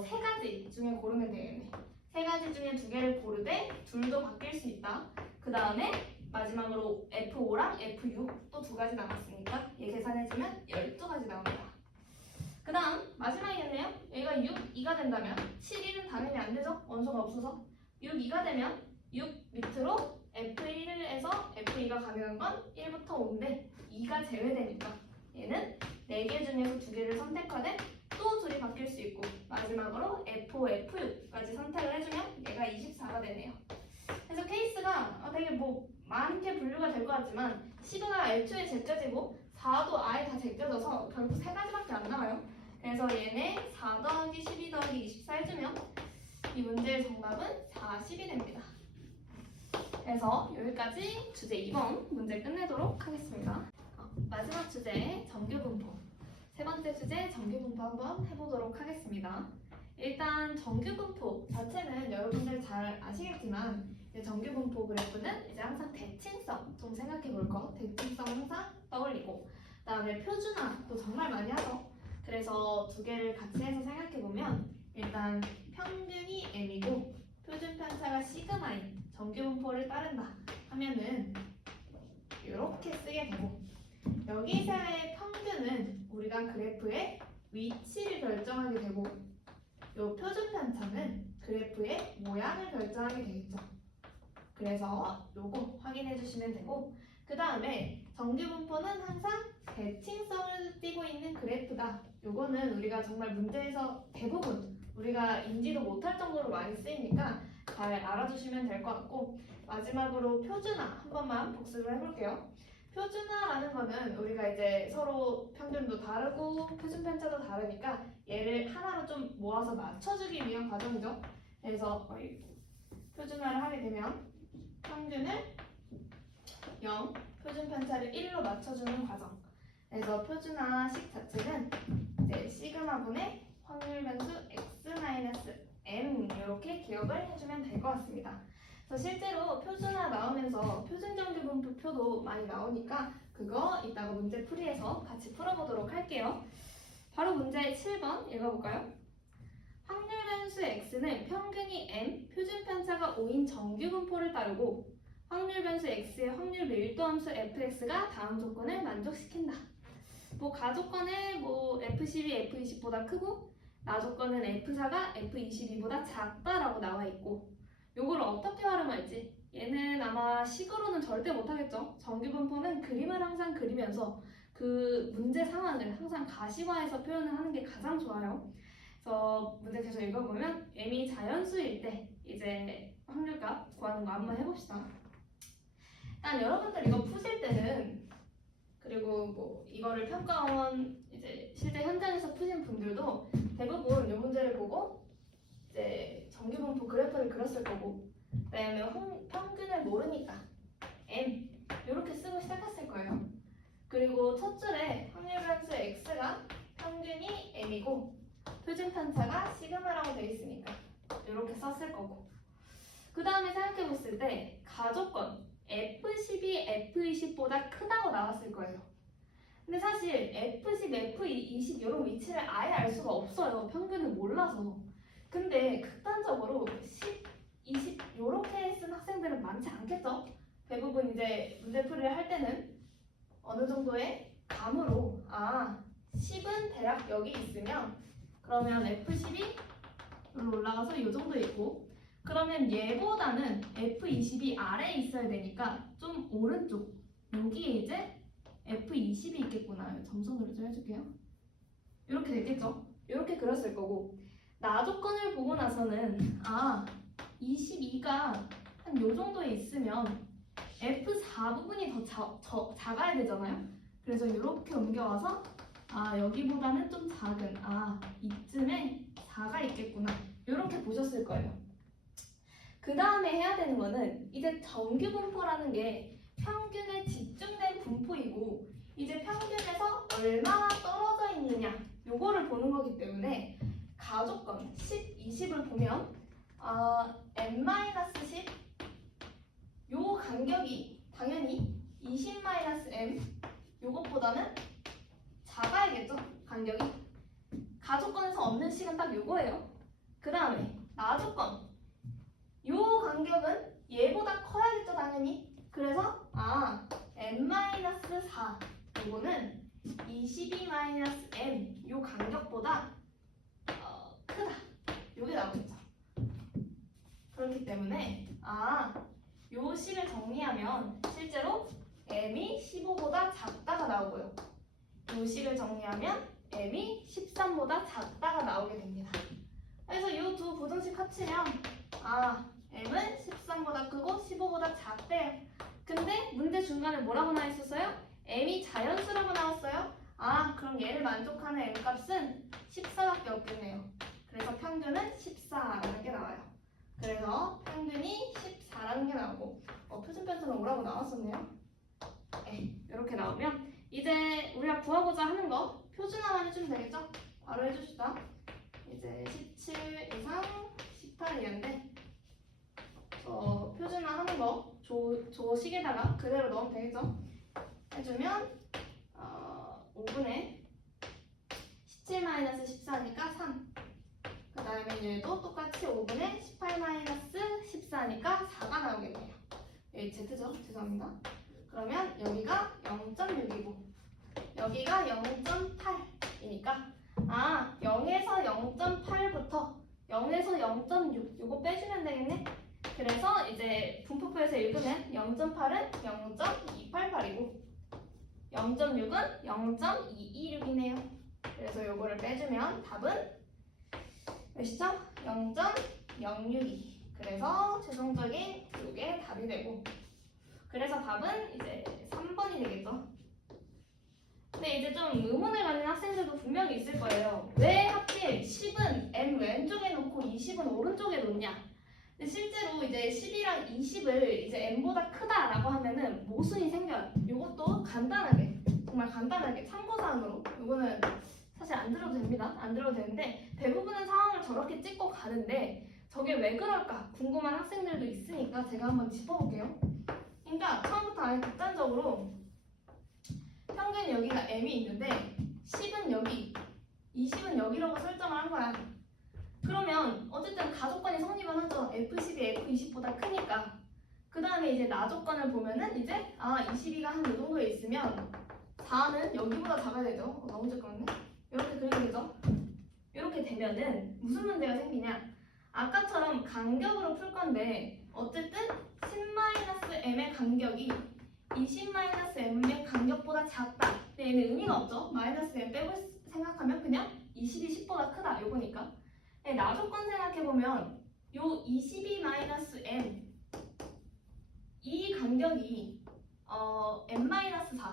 세 가지 중에 고르면 되겠네. 세 가지 중에 두 개를 고르되 둘도 바뀔 수 있다. 그 다음에 마지막으로 F5랑 F6 또 두 가지 남았으니까 얘 계산해주면 12가지 나옵니다. 그 다음 마지막이겠네요. 얘가 6, 2가 된다면 7, 1은 당연히 안 되죠. 원소가 없어서 6, 2가 되면 6 밑으로 F1에서 F2가 가능한 건 1부터 5인데 2가 제외되니까 얘는 4개 중에서 2개를 선택하되 또 둘이 바뀔 수 있고 마지막으로 F5, F6까지 선택을 해주면 얘가 24가 되네요. 그래서 케이스가 되게 뭐 많게 분류가 될 것 같지만 10가 애초에 제껴지고 4도 아예 다 제껴져서 결국 세 가지밖에 안 나와요. 그래서 얘네 4 더하기 12 더하기 24 해주면 이 문제의 정답은 40이 됩니다. 그래서 여기까지 주제 2번 문제 끝내도록 하겠습니다. 마지막 주제 정규분포. 세 번째 주제 정규분포 한번 해보도록 하겠습니다. 일단 정규분포 자체는 여러분들 잘 아시겠지만 정규분포 그래프는 이제 항상 대칭성 좀 생각해 볼 거. 대칭성 항상 떠올리고 그다음에 표준화도 정말 많이 하죠. 그래서 두 개를 같이 해서 생각해 보면 일단 평균이 m이고 표준 편차가 시그마인 정규분포를 따른다 하면은 이렇게 쓰게 되고 여기서의 평균은 우리가 그래프의 위치를 결정하게 되고 이 표준 편차는 그래프의 모양을 결정하게 되겠죠. 그래서 요거 확인해 주시면 되고 그 다음에 정규분포는 항상 대칭성을 띠고 있는 그래프다. 요거는 우리가 정말 문제에서 대부분 우리가 인지도 못할 정도로 많이 쓰이니까 잘 알아주시면 될 것 같고 마지막으로 표준화 한 번만 복습을 해볼게요. 표준화라는 거는 우리가 이제 서로 평균도 다르고 표준 편차도 다르니까 얘를 하나로 좀 모아서 맞춰주기 위한 과정이죠. 그래서 표준화를 하게 되면 평균을 0, 표준 편차를 1로 맞춰주는 과정. 그래서 표준화식 자체는 이제 시그마분의 확률 변수 x-m 이렇게 기억을 해주면 될 것 같습니다. 그래서 실제로 표준화 나오면서 표준정규분포표도 많이 나오니까 그거 이따가 문제 풀이해서 같이 풀어보도록 할게요. 바로 문제 7번 읽어볼까요? 확률 변수 x는 평균이 m, 표준 편차가 5인 정규분포를 따르고 확률 변수 x의 확률 밀도함수 fx가 다음 조건을 만족시킨다. 뭐 가조건에 뭐 f12, f20보다 크고 나조건은 f4가 f22보다 작다라고 나와 있고 요걸 어떻게 활용할지 얘는 아마 식으로는 절대 못하겠죠. 정규분포는 그림을 항상 그리면서 그 문제 상황을 항상 가시화해서 표현을 하는 게 가장 좋아요. 그래서 문제 계속 읽어보면 m이 자연수일 때 이제 확률값 구하는 거 한번 해봅시다. 일단 여러분들 이거 푸실 때는 그리고 뭐 이거를 평가원 이제 실제 현장에서 푸신 분들도 대부분 이 문제를 보고 이제 정규분포 그래프를 그렸을 거고 그다음에 평균을 모르니까 m 이렇게 쓰고 시작했을 거예요. 그리고 첫 줄에 확률 변수 x가 평균이 m이고 표준 편차가 시그마라고 되어 있으니까 이렇게 썼을 거고 그 다음에 생각해 봤을 때 가조건 F12, F20보다 크다고 나왔을 거예요. 근데 사실 F10, F20 이런 위치를 아예 알 수가 없어요. 평균을 몰라서. 근데 극단적으로 10, 20 이렇게 쓴 학생들은 많지 않겠죠? 대부분 이제 문제풀이를 할 때는 어느 정도의 감으로 10은 대략 여기 있으면 그러면 F10이 여기로 올라가서 이 정도 있고 그러면 얘보다는 F20이 아래에 있어야 되니까 좀 오른쪽 여기에 이제 F20이 있겠구나. 점선으로 좀 해줄게요. 이렇게 됐겠죠? 이렇게 그렸을 거고 나 조건을 보고 나서는 22가 한 요 정도에 있으면 F4 부분이 더 작아야 되잖아요. 그래서 이렇게 옮겨와서 여기보다는 좀 작은 이쯤에 4가 있겠구나. 이렇게 보셨을 거예요. 그 다음에 해야 되는 거는 이제 정규 분포라는 게 평균에 집중된 분포이고 이제 평균에서 얼마나 떨어져 있느냐 요거를 보는 거기 때문에 가조건 10, 20을 보면 n-10 요 간격이 당연히 20-m 요것보다는 작아야겠죠? 간격이 가조건에서 얻는 식은 딱 요거예요. 그 다음에 나조건 요 간격은 얘보다 커야겠죠 당연히. 그래서 n-4 요거는 22-m 요 간격보다 크다 요게 나오겠죠. 그렇기 때문에 요 식을 정리하면 실제로 m이 15보다 작다가 나오고요. 요 식을 정리하면 m이 13보다 작다가 나오게 됩니다. 그래서 이 두 부등식 합치면 m은 13보다 크고 15보다 작대요. 근데 문제 중간에 뭐라고 나와 있었어요? m이 자연수라고 나왔어요. 그럼 얘를 만족하는 m값은 14밖에 없겠네요. 그래서 평균은 14라는 게 나와요. 그래서 평균이 14라는 게 나오고 표준 편차는 5라고 나왔었네요. 네, 이렇게 나오면 이제 우리가 구하고자 하는 거 표준화만 해주면 되겠죠? 바로 해줍시다. 이제 17 이상 18이었는데 표준화 하는 거 저 식에다가 그대로 넣으면 되겠죠? 해주면 5분의 17-14니까 3. 그 다음에 얘도 똑같이 5분의 18-14니까 4가 나오겠네요. 여기 Z죠? 죄송합니다. 그러면 여기가 0.6이고 여기가 0.8이니까 0에서 0.8부터 0에서 0.6 이거 빼주면 되겠네. 그래서 이제 분포표에서 읽으면 0.8은 0.288이고 0.6은 0.226이네요. 그래서 요거를 빼주면 답은 몇이죠? 0.062. 그래서 최종적인 요게 답이 되고 그래서 답은 이제 3번이 되겠죠. 근데 이제 좀 의문을 갖는 학생들도 분명히 있을 거예요. 왜 하필 10은 M 왼쪽에 놓고 20은 오른쪽에 놓냐? 근데 실제로 이제 10이랑 20을 이제 M보다 크다라고 하면은 모순이 생겨요. 이것도 간단하게, 정말 간단하게 참고사항으로 이거는 사실 안 들어도 됩니다. 안 들어도 되는데 대부분의 상황을 저렇게 찍고 가는데 저게 왜 그럴까 궁금한 학생들도 있으니까 제가 한번 짚어볼게요. 그러니까 처음부터 아예 극단적으로 평균 여기가 M이 있는데 10은 여기, 20은 여기라고 설정을 한 거야. 그러면 어쨌든 가조건이 성립은 하죠. F10이 F20보다 크니까. 그 다음에 이제 나조건을 보면은 이제 22가 한 이 정도에 있으면 4는 여기보다 작아야 되죠. 너무 작거든요. 이렇게 그리게 되죠. 이렇게 되면은 무슨 문제가 생기냐? 아까처럼 간격으로 풀 건데 어쨌든 10-m의 간격이 20-m의 간격보다 작다. 근데 얘는 의미가 없죠. 마이너스 m 빼고 생각하면 그냥 20이 10보다 크다. 요거니까. 나조건 생각해보면 요 22-m 이 간격이 n-4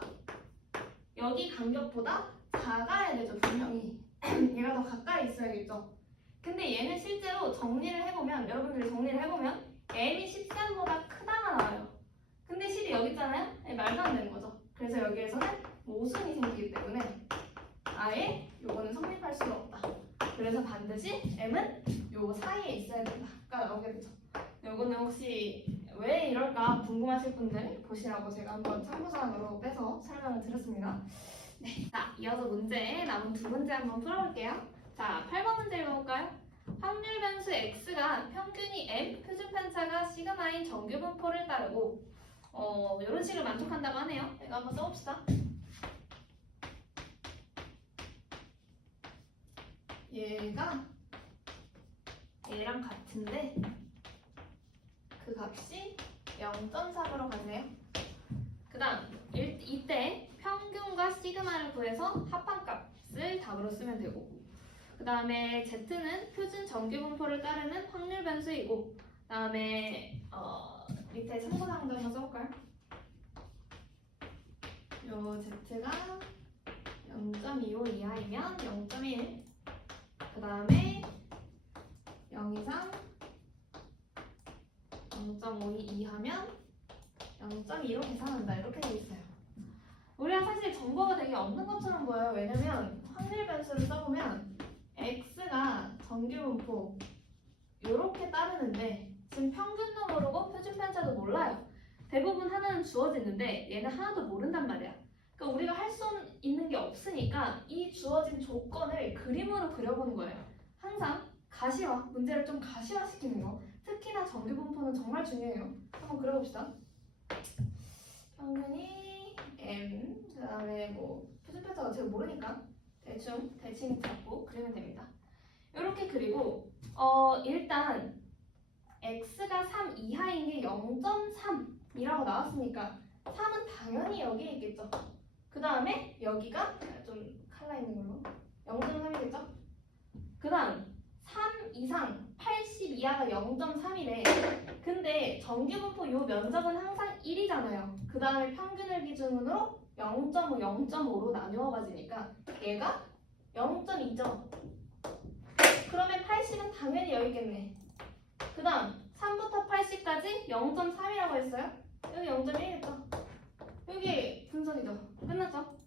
여기 간격보다 작아야 되죠. 분명히 얘가 더 가까이 있어야겠죠. 근데 얘는 실제로 정리를 해보면 여러분들이 정리를 해보면 m이 13보다 크다가 나와요. 근데 10이 여기 있잖아요. 말도 안 되는 거죠. 그래서 여기에서는 모순이 생기기 때문에 아예 요거는 성립할 수가 없다. 그래서 반드시 m은 요 사이에 있어야 된다가 나오게 되죠. 요거는 혹시 왜 이럴까 궁금하실 분들 보시라고 제가 한번 참고사항으로 빼서 설명을 드렸습니다. 네, 자, 이어서 문제 남은 두 문제 한번 풀어볼게요. 자, 8번 문제 읽어볼까요? 확률 변수 x가 평균이 m, 표준 편차가 시그마인 정규 분포를 따르고 이런 식을 만족한다고 하네요. 이거 한번 써봅시다. 얘가 얘랑 같은데 그 값이 0.4로 가네요. 그 다음 이때 평균과 시그마를 구해서 합한값을 답으로 쓰면 되고, 그 다음에 z는 표준 정규 분포를 따르는 확률 변수이고, 그 다음에 밑에 참고사항도 한번 써볼까요? 요 z가 0.25 이하이면 0.1, 그 다음에 0 이상 0.52 이하면 0.2로 계산한다, 이렇게 돼 있어요. 우리가 사실 정보가 되게 없는 것처럼 보여요. 왜냐면 확률 변수를 써보면 x가 정규 분포 이렇게 따르는데 지금 평균도 모르고 표준 편차도 몰라요. 대부분 하나는 주어지는데 얘는 하나도 모른단 말이야. 그러니까 우리가 할 수 있는 게 없으니까 이 주어진 조건을 그림으로 그려보는 거예요. 항상 가시화, 문제를 좀 가시화시키는 거. 특히나 정규 분포는 정말 중요해요. 한번 그려봅시다. 평균이 m, 그 다음에 뭐 표준 편차가 제가 모르니까 대칭 잡고 그리면 됩니다. 이렇게 그리고 일단 x가 3 이하인 게 0.3이라고 나왔으니까 3은 당연히 여기에 있겠죠. 그 다음에 여기가 좀 칼라 있는 걸로 0.3이겠죠. 그 다음 3 이상 80 이하가 0.3이래. 근데 정규 분포 요 면적은 항상 1이잖아요. 그 다음에 평균을 기준으로 0.5, 0.5로 나누어 가지니까 얘가 0.2죠. 그러면 80은 당연히 여기 있겠네. 그 다음 3부터 80까지 0.3이라고 했어요. 여기 0.1이겠죠. 여기 분선이죠. 끝났죠.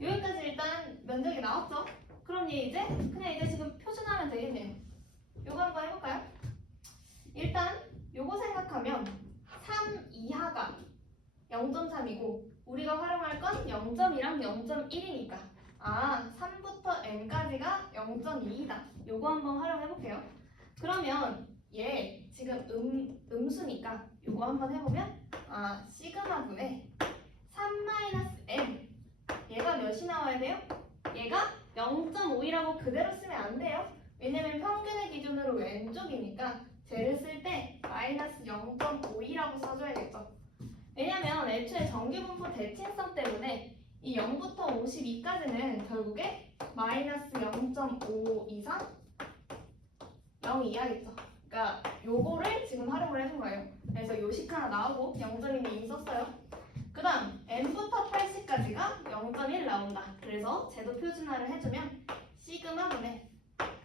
여기까지 일단 면적이 나왔죠. 그럼 그냥 이제 지금 표준하면 되겠네요. 요거 한번 해볼까요? 일단 요거 생각하면 3 이하가 0.3이고 우리가 활용할 건 0.2랑 0.1이니까 3부터 n까지가 0.2이다. 요거 한번 활용해볼게요. 그러면 얘 지금 음수니까 요거 한번 해보면 시그마분의 3-n, 얘가 몇이 나와야 돼요? 얘가 0.5이라고 그대로 쓰면 안 돼요. 왜냐면 평균의 기준으로 왼쪽이니까 쟤를 쓸 때 마이너스 0.5이라고 써줘야겠죠. 왜냐면 애초에 정규분포 대칭성 때문에 이 0부터 52까지는 결국에 마이너스 0.5 이상 0 이하겠죠. 그러니까 요거를 지금 활용을 해준 거예요. 그래서 요식 하나 나오고 0.1은 이미 썼어요. 그 다음 n부터 80까지가 0.1 나온다. 그래서 쟤도 표준화를 해주면 시그마분의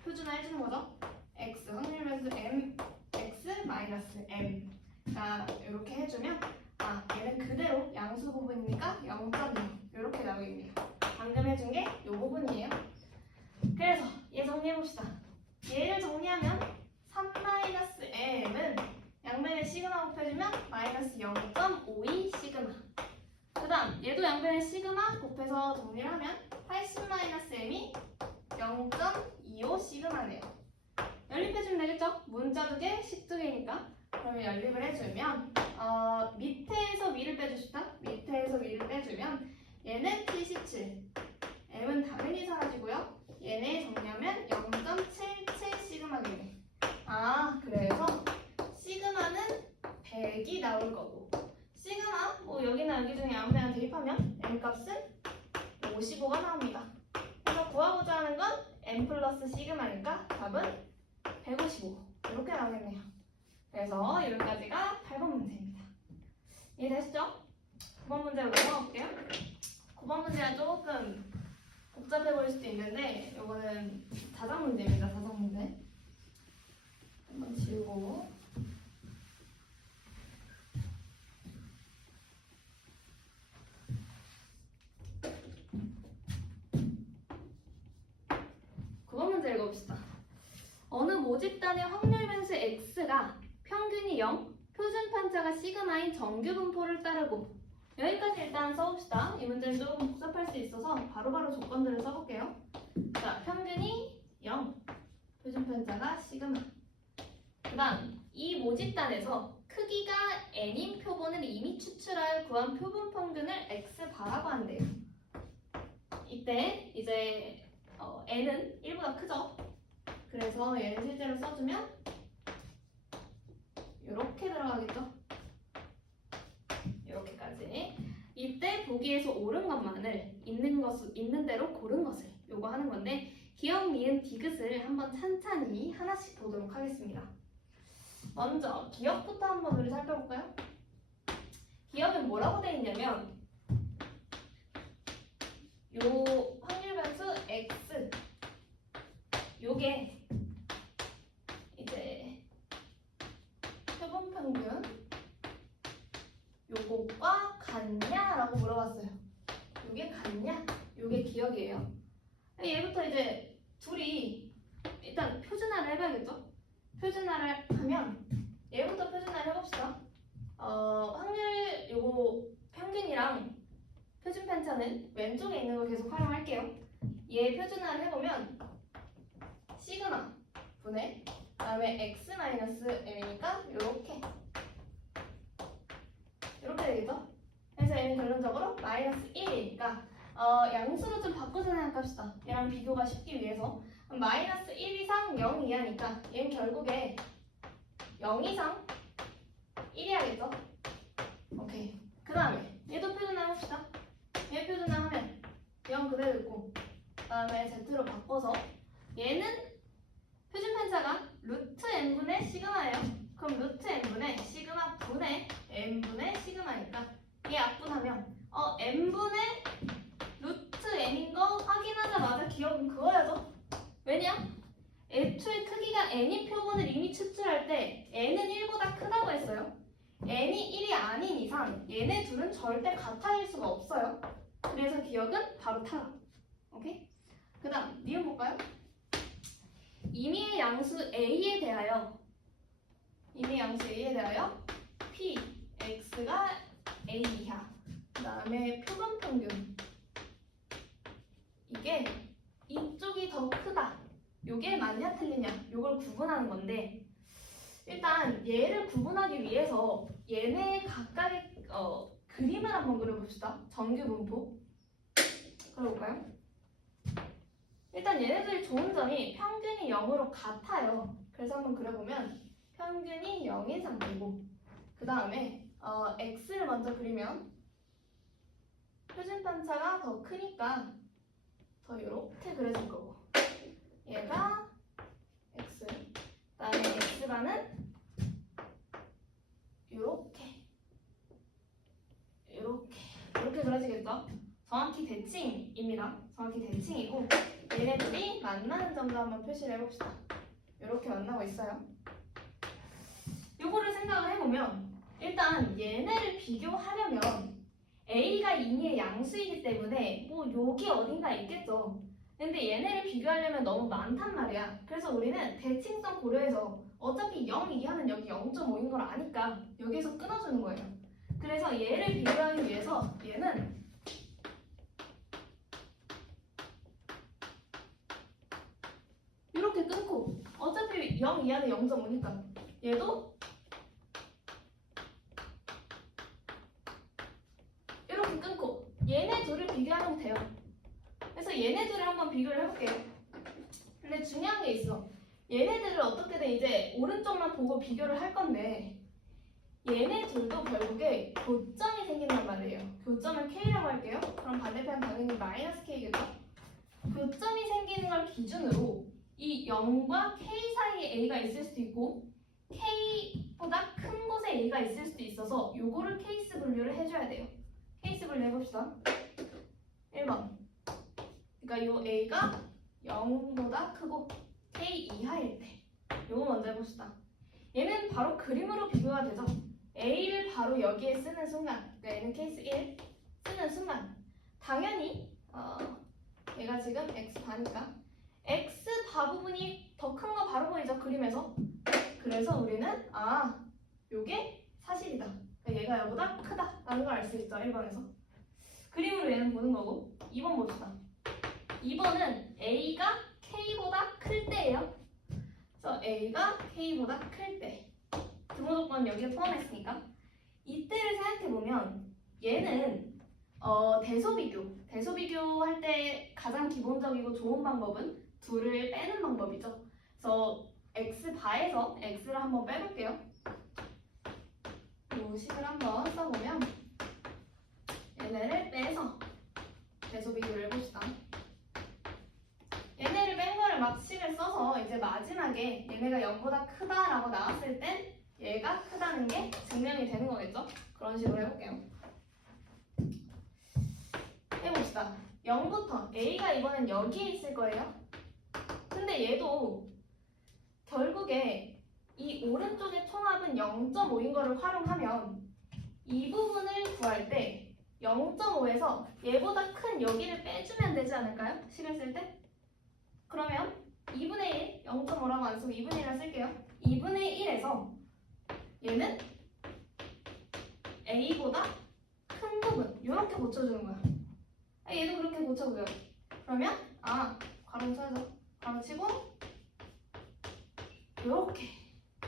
표준화 해주는 거죠. x 확률 변수 m x 마이너스 m. 자, 이렇게 해주면 얘는 그대로 양수 부분이니까 0.2 이렇게 나오겠네요. 방금 해준 게 이 부분이에요. 그래서 얘 정리해봅시다. 얘를 정리하면 3-m은 양변에 시그마 곱해주면 마이너스 0.52 시그마. 그 다음 얘도 양변에 시그마 곱해서 정리를 하면 80-m이 0.25 시그마네요. 연립해주면 되겠죠? 문자 2개, 식 2개니까. 그러면 연립을 해주면 밑에서 위를 빼줍시다. 밑에서 위를 빼주면 얘는 77, m은 당연히 사라지고요. 얘네 정리하면 0.77 시그마겠네. 그래서 시그마는 100이 나올 거고 시그마 뭐 여기나 여기 중에 아무데나 대입하면 m 값은 55가 나옵니다. 그래서 구하고자 하는 건 m 플러스 시그마니까 답은 155 이렇게 나오겠네요. 그래서 여기까지가 8번 문제입니다. 이해되시죠? 9번 문제로 넘어가 볼게요. 9번 문제가 조금 복잡해 보일 수도 있는데 이거는 자작 문제입니다. 자작 문제. 한번 지우고 9번 문제 읽어봅시다. 어느 모집단의 확률 변수 x가 평균이 0, 표준 편차가 시그마인 정규 분포를 따르고 여기까지 일단 써봅시다. 이 문제는 조금 복잡할 수 있어서 바로바로 조건들을 써볼게요. 자, 평균이 0, 표준편차가 시그마. 그 다음 이 모집단에서 크기가 n인 표본을 이미 추출하여 구한 표본 평균을 x바라고 한대요. 이때 이제 n은 1보다 크죠? 그래서 얘를 실제로 써주면 이렇게 들어가겠죠? 이렇게까지. 이때 보기에서 옳은 것만을 있는 대로 고른 것을 요구하는 건데 기억, 미음, 디귿을 한번 찬찬히 하나씩 보도록 하겠습니다. 먼저 기억부터 한번 우리 살펴볼까요? 기억은 뭐라고 되어 있냐면 요 확률 변수 x 요게 이제 표본 평균 요것과 같냐라고 물어봤어요. 요게 같냐? 요게 기억이에요. 얘부터 이제 둘이 일단 표준화를 해봐야겠죠? 표준화를 하면 얘부터 표준화를 해봅시다. 확률 요거 평균이랑 표준 편차는 왼쪽에 있는 걸 계속 활용할게요. 얘 표준화를 해보면 시그마 분의 그다음에 x 마이너스 m이니까 요렇게 되겠죠? 그래서 얘는 결론적으로 마이너스 1이니까 양수로 좀 바꿔서 생각합시다. 얘랑 비교가 쉽기 위해서 마이너스 1 이상 0 이하니까 얘는 결국에 0 이상 1이야겠죠? 오케이. 그 다음에 얘도 표준화해봅시다. 얘 표준화하면 0 그대로 있고 그 다음에 z로 바꿔서 얘는 표준 편차가 루트 n분의 시그마예요. 그럼 루트 n분의 시그마 분의 n분의 시그마니까 얘 약분하면 n분의 루트 n인 거 확인하자마자 기억은 그어야죠. 왜냐? 애초에 크기가 n인 표본을 이미 추출할 때 n은 1보다 크다고 했어요. n이 1이 아닌 이상 얘네 둘은 절대 같아질 수가 없어요. 그래서 기억은 바로 탈락. 오케이? 그 다음 니은 볼까요? 임의의 양수 a에 대하여 p, x가 a 이하 그 다음에 표본 평균 이게 이쪽이 더 크다. 요게 맞냐 틀리냐 요걸 구분하는 건데 일단 얘를 구분하기 위해서 얘네 각각의 그림을 한번 그려봅시다. 정규 분포 그려볼까요? 일단 얘네들이 좋은 점이 평균이 0으로 같아요. 그래서 한번 그려보면 평균이 0인 상태고 그 다음에 x를 먼저 그리면 표준 편차가 더 크니까 더 이렇게 그려질 거고 얘가 x 그 다음에 x바는 이렇게 그려지겠죠? 정확히 대칭입니다. 정확히 대칭이고 얘네들이 만나는 점도 한번 표시를 해봅시다. 이렇게 만나고 있어요. 요거를 생각을 해보면 일단 얘네를 비교하려면 A가 인위의 양수이기 때문에 뭐 여기 어딘가 있겠죠. 근데 얘네를 비교하려면 너무 많단 말이야. 그래서 우리는 대칭성 고려해서 어차피 0 이하는 여기 0.5인 걸 아니까 여기서 끊어주는 거예요. 그래서 얘를 비교하기 위해서 얘는 이렇게 끊고 어차피 0 이하는 0.5니까 얘도 이렇게 끊고 얘네 둘을 비교하면 돼요. 그래서 얘네 둘을 한번 비교를 해볼게요. 근데 중요한 게 있어. 얘네들을 어떻게든 이제 오른쪽만 보고 비교를 할 건데 얘네 둘도 결국에 교점이 생긴단 말이에요. 교점을 K라고 할게요. 그럼 반대편 당연히 마이너스 K겠죠? 교점이 생기는 걸 기준으로 이 0과 K 사이에 A가 있을 수도 있고 K보다 큰 곳에 A가 있을 수도 있어서 요거를 케이스 분류를 해줘야 돼요. 케이스 분류 해봅시다. 1번 그러니까 요 A가 0보다 크고 K 이하일 때 요거 먼저 해봅시다. 얘는 바로 그림으로 비교가 되죠. A를 바로 여기에 쓰는 순간 그러니까 얘는 케이스 1 쓰는 순간 당연히 얘가 지금 X바니까 X바 부분이 더 큰 거 바로 보이죠? 그림에서. 그래서 우리는 요게 사실이다. 얘가 얘보다 크다라는 걸 알 수 있죠. 1번에서. 그림으로 얘는 보는 거고 2번 봅시다. 2번은 A가 K보다 클 때예요. 그래서 A가 K보다 클 때. 등호 조건 여기에 포함했으니까 이때를 생각해보면 얘는 대소비교할 때 가장 기본적이고 좋은 방법은 둘을 빼는 방법이죠. 그래서 x바에서 x를 한번 빼볼게요. 이 식을 한번 써보면 얘네를 빼서 대소비교를 해봅시다. 얘네를 뺀 거를 막 식을 써서 이제 마지막에 얘네가 0보다 크다라고 나왔을 땐 얘가 크다는 게 증명이 되는 거겠죠? 그런 식으로 해볼게요. 해봅시다. 0부터 A가 이번엔 여기에 있을 거예요. 근데 얘도 결국에 이 오른쪽의 총합은 0.5인 거를 활용하면 이 부분을 구할 때 0.5에서 얘보다 큰 여기를 빼주면 되지 않을까요? 식을 쓸 때? 그러면 2분의 1, 0.5라고 안 쓰고 2분의 1을 쓸게요. 2분의 1에서 얘는 A보다 큰 부분 이렇게 고쳐주는 거야. 얘도 그렇게 고쳐줘요. 그러면 괄호 쳐서 괄호 치고 이렇게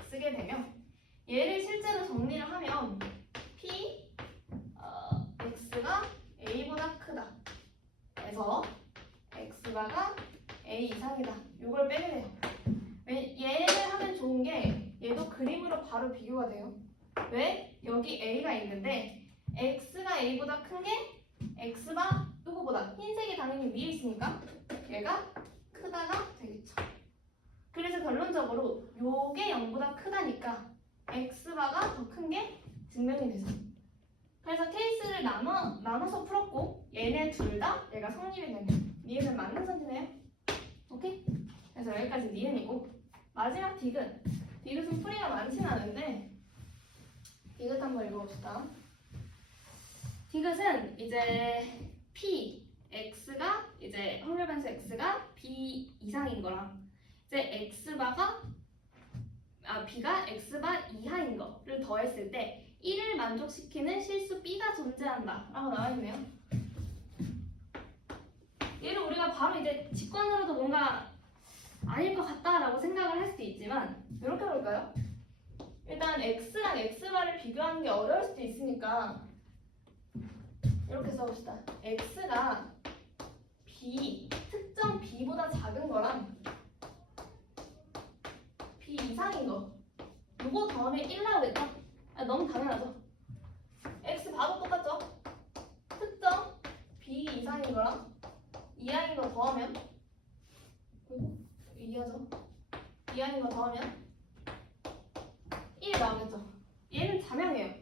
쓰게 되면 얘를 실제로 정리를 하면 P X가 A보다 크다. 그래서 X바가 A 이상이다. 이걸 빼게 돼요. 얘를 하면 좋은 게 얘도 그림으로 바로 비교가 돼요. 왜? 여기 A가 있는데 X가 A보다 큰 게 X바 누구보다 흰색이 당연히 위에 있으니까 얘가 크다가 되겠죠. 그래서 결론적으로 요게 0보다 크다니까 X바가 더 큰 게 증명이 되죠. 그래서 케이스를 나눠서 풀었고 얘네 둘 다 얘가 성립이 되면 니은은 맞는 선지네요. 오케이? 그래서 여기까지 니은이고 마지막 디귿은 풀이가 많진 않은데 디귿 한번 읽어봅시다. 디귿은 이제 P, X가 이제 확률 변수 X가 B 이상인 거랑 이제 B가 X바 이하인 거를 더했을 때 1을 만족시키는 실수 B가 존재한다 라고 나와있네요. 얘를 우리가 바로 이제 직관으로도 뭔가 아닐 것 같다라고 생각을 할 수도 있지만 이렇게 볼까요? 일단 X랑 X바를 비교하는 게 어려울 수도 있으니까 이렇게 써봅시다. X가 특정 B보다 작은 거랑 B 이상인 거 이거 더하면 1 나오겠죠? 너무 당연하죠? X 바로 똑같죠? 특정 B 이상인 거랑 이하인 거 더하면 이하죠? 이하인 거 더하면 1 나오겠죠? 얘는 자명해요.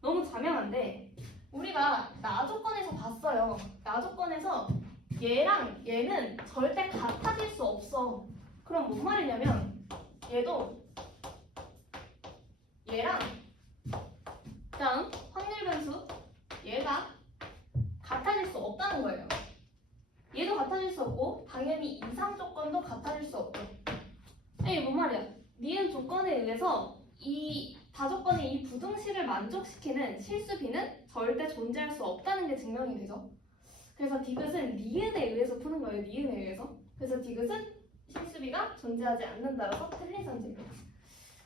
너무 자명한데 우리가 나조건에서 봤어요. 나조건에서 얘랑 얘는 절대 같아질 수 없어. 그럼 뭔 말이냐면 얘도 얘랑 다음 확률 변수 얘가 같아질 수 없다는 거예요. 얘도 같아질 수 없고 당연히 이상 조건도 같아질 수 없고. 이게 뭔 말이야? 니은 조건에 의해서 이 다조건의 이 부등식을 만족시키는 실수 B는 절대 존재할 수 없다는 게 증명이 되죠. 그래서 디귿은 니은에 의해서 푸는 거예요. 니은에 의해서. 그래서 디귿은 실수 B가 존재하지 않는다라서 틀린 선지입니다.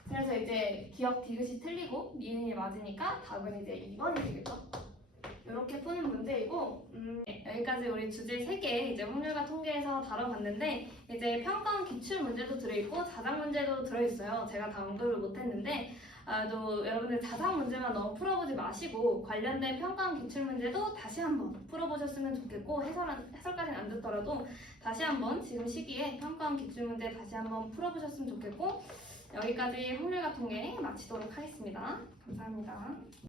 그래서 이제 기억 디귿이 틀리고 니은이 맞으니까 답은 이제 2번이 되겠죠. 이렇게 푸는 문제이고 여기까지 우리 주제 3개 이제 확률과 통계에서 다뤄봤는데 이제 평가원 기출 문제도 들어있고 자작 문제도 들어있어요. 제가 다 언급을 못했는데 또 여러분들 자작 문제만 너무 풀어보지 마시고 관련된 평가원 기출 문제도 다시 한번 풀어보셨으면 좋겠고 해설까지는 안 듣더라도 다시 한번 지금 시기에 평가원 기출 문제 다시 한번 풀어보셨으면 좋겠고 여기까지 확률과 통계 마치도록 하겠습니다. 감사합니다.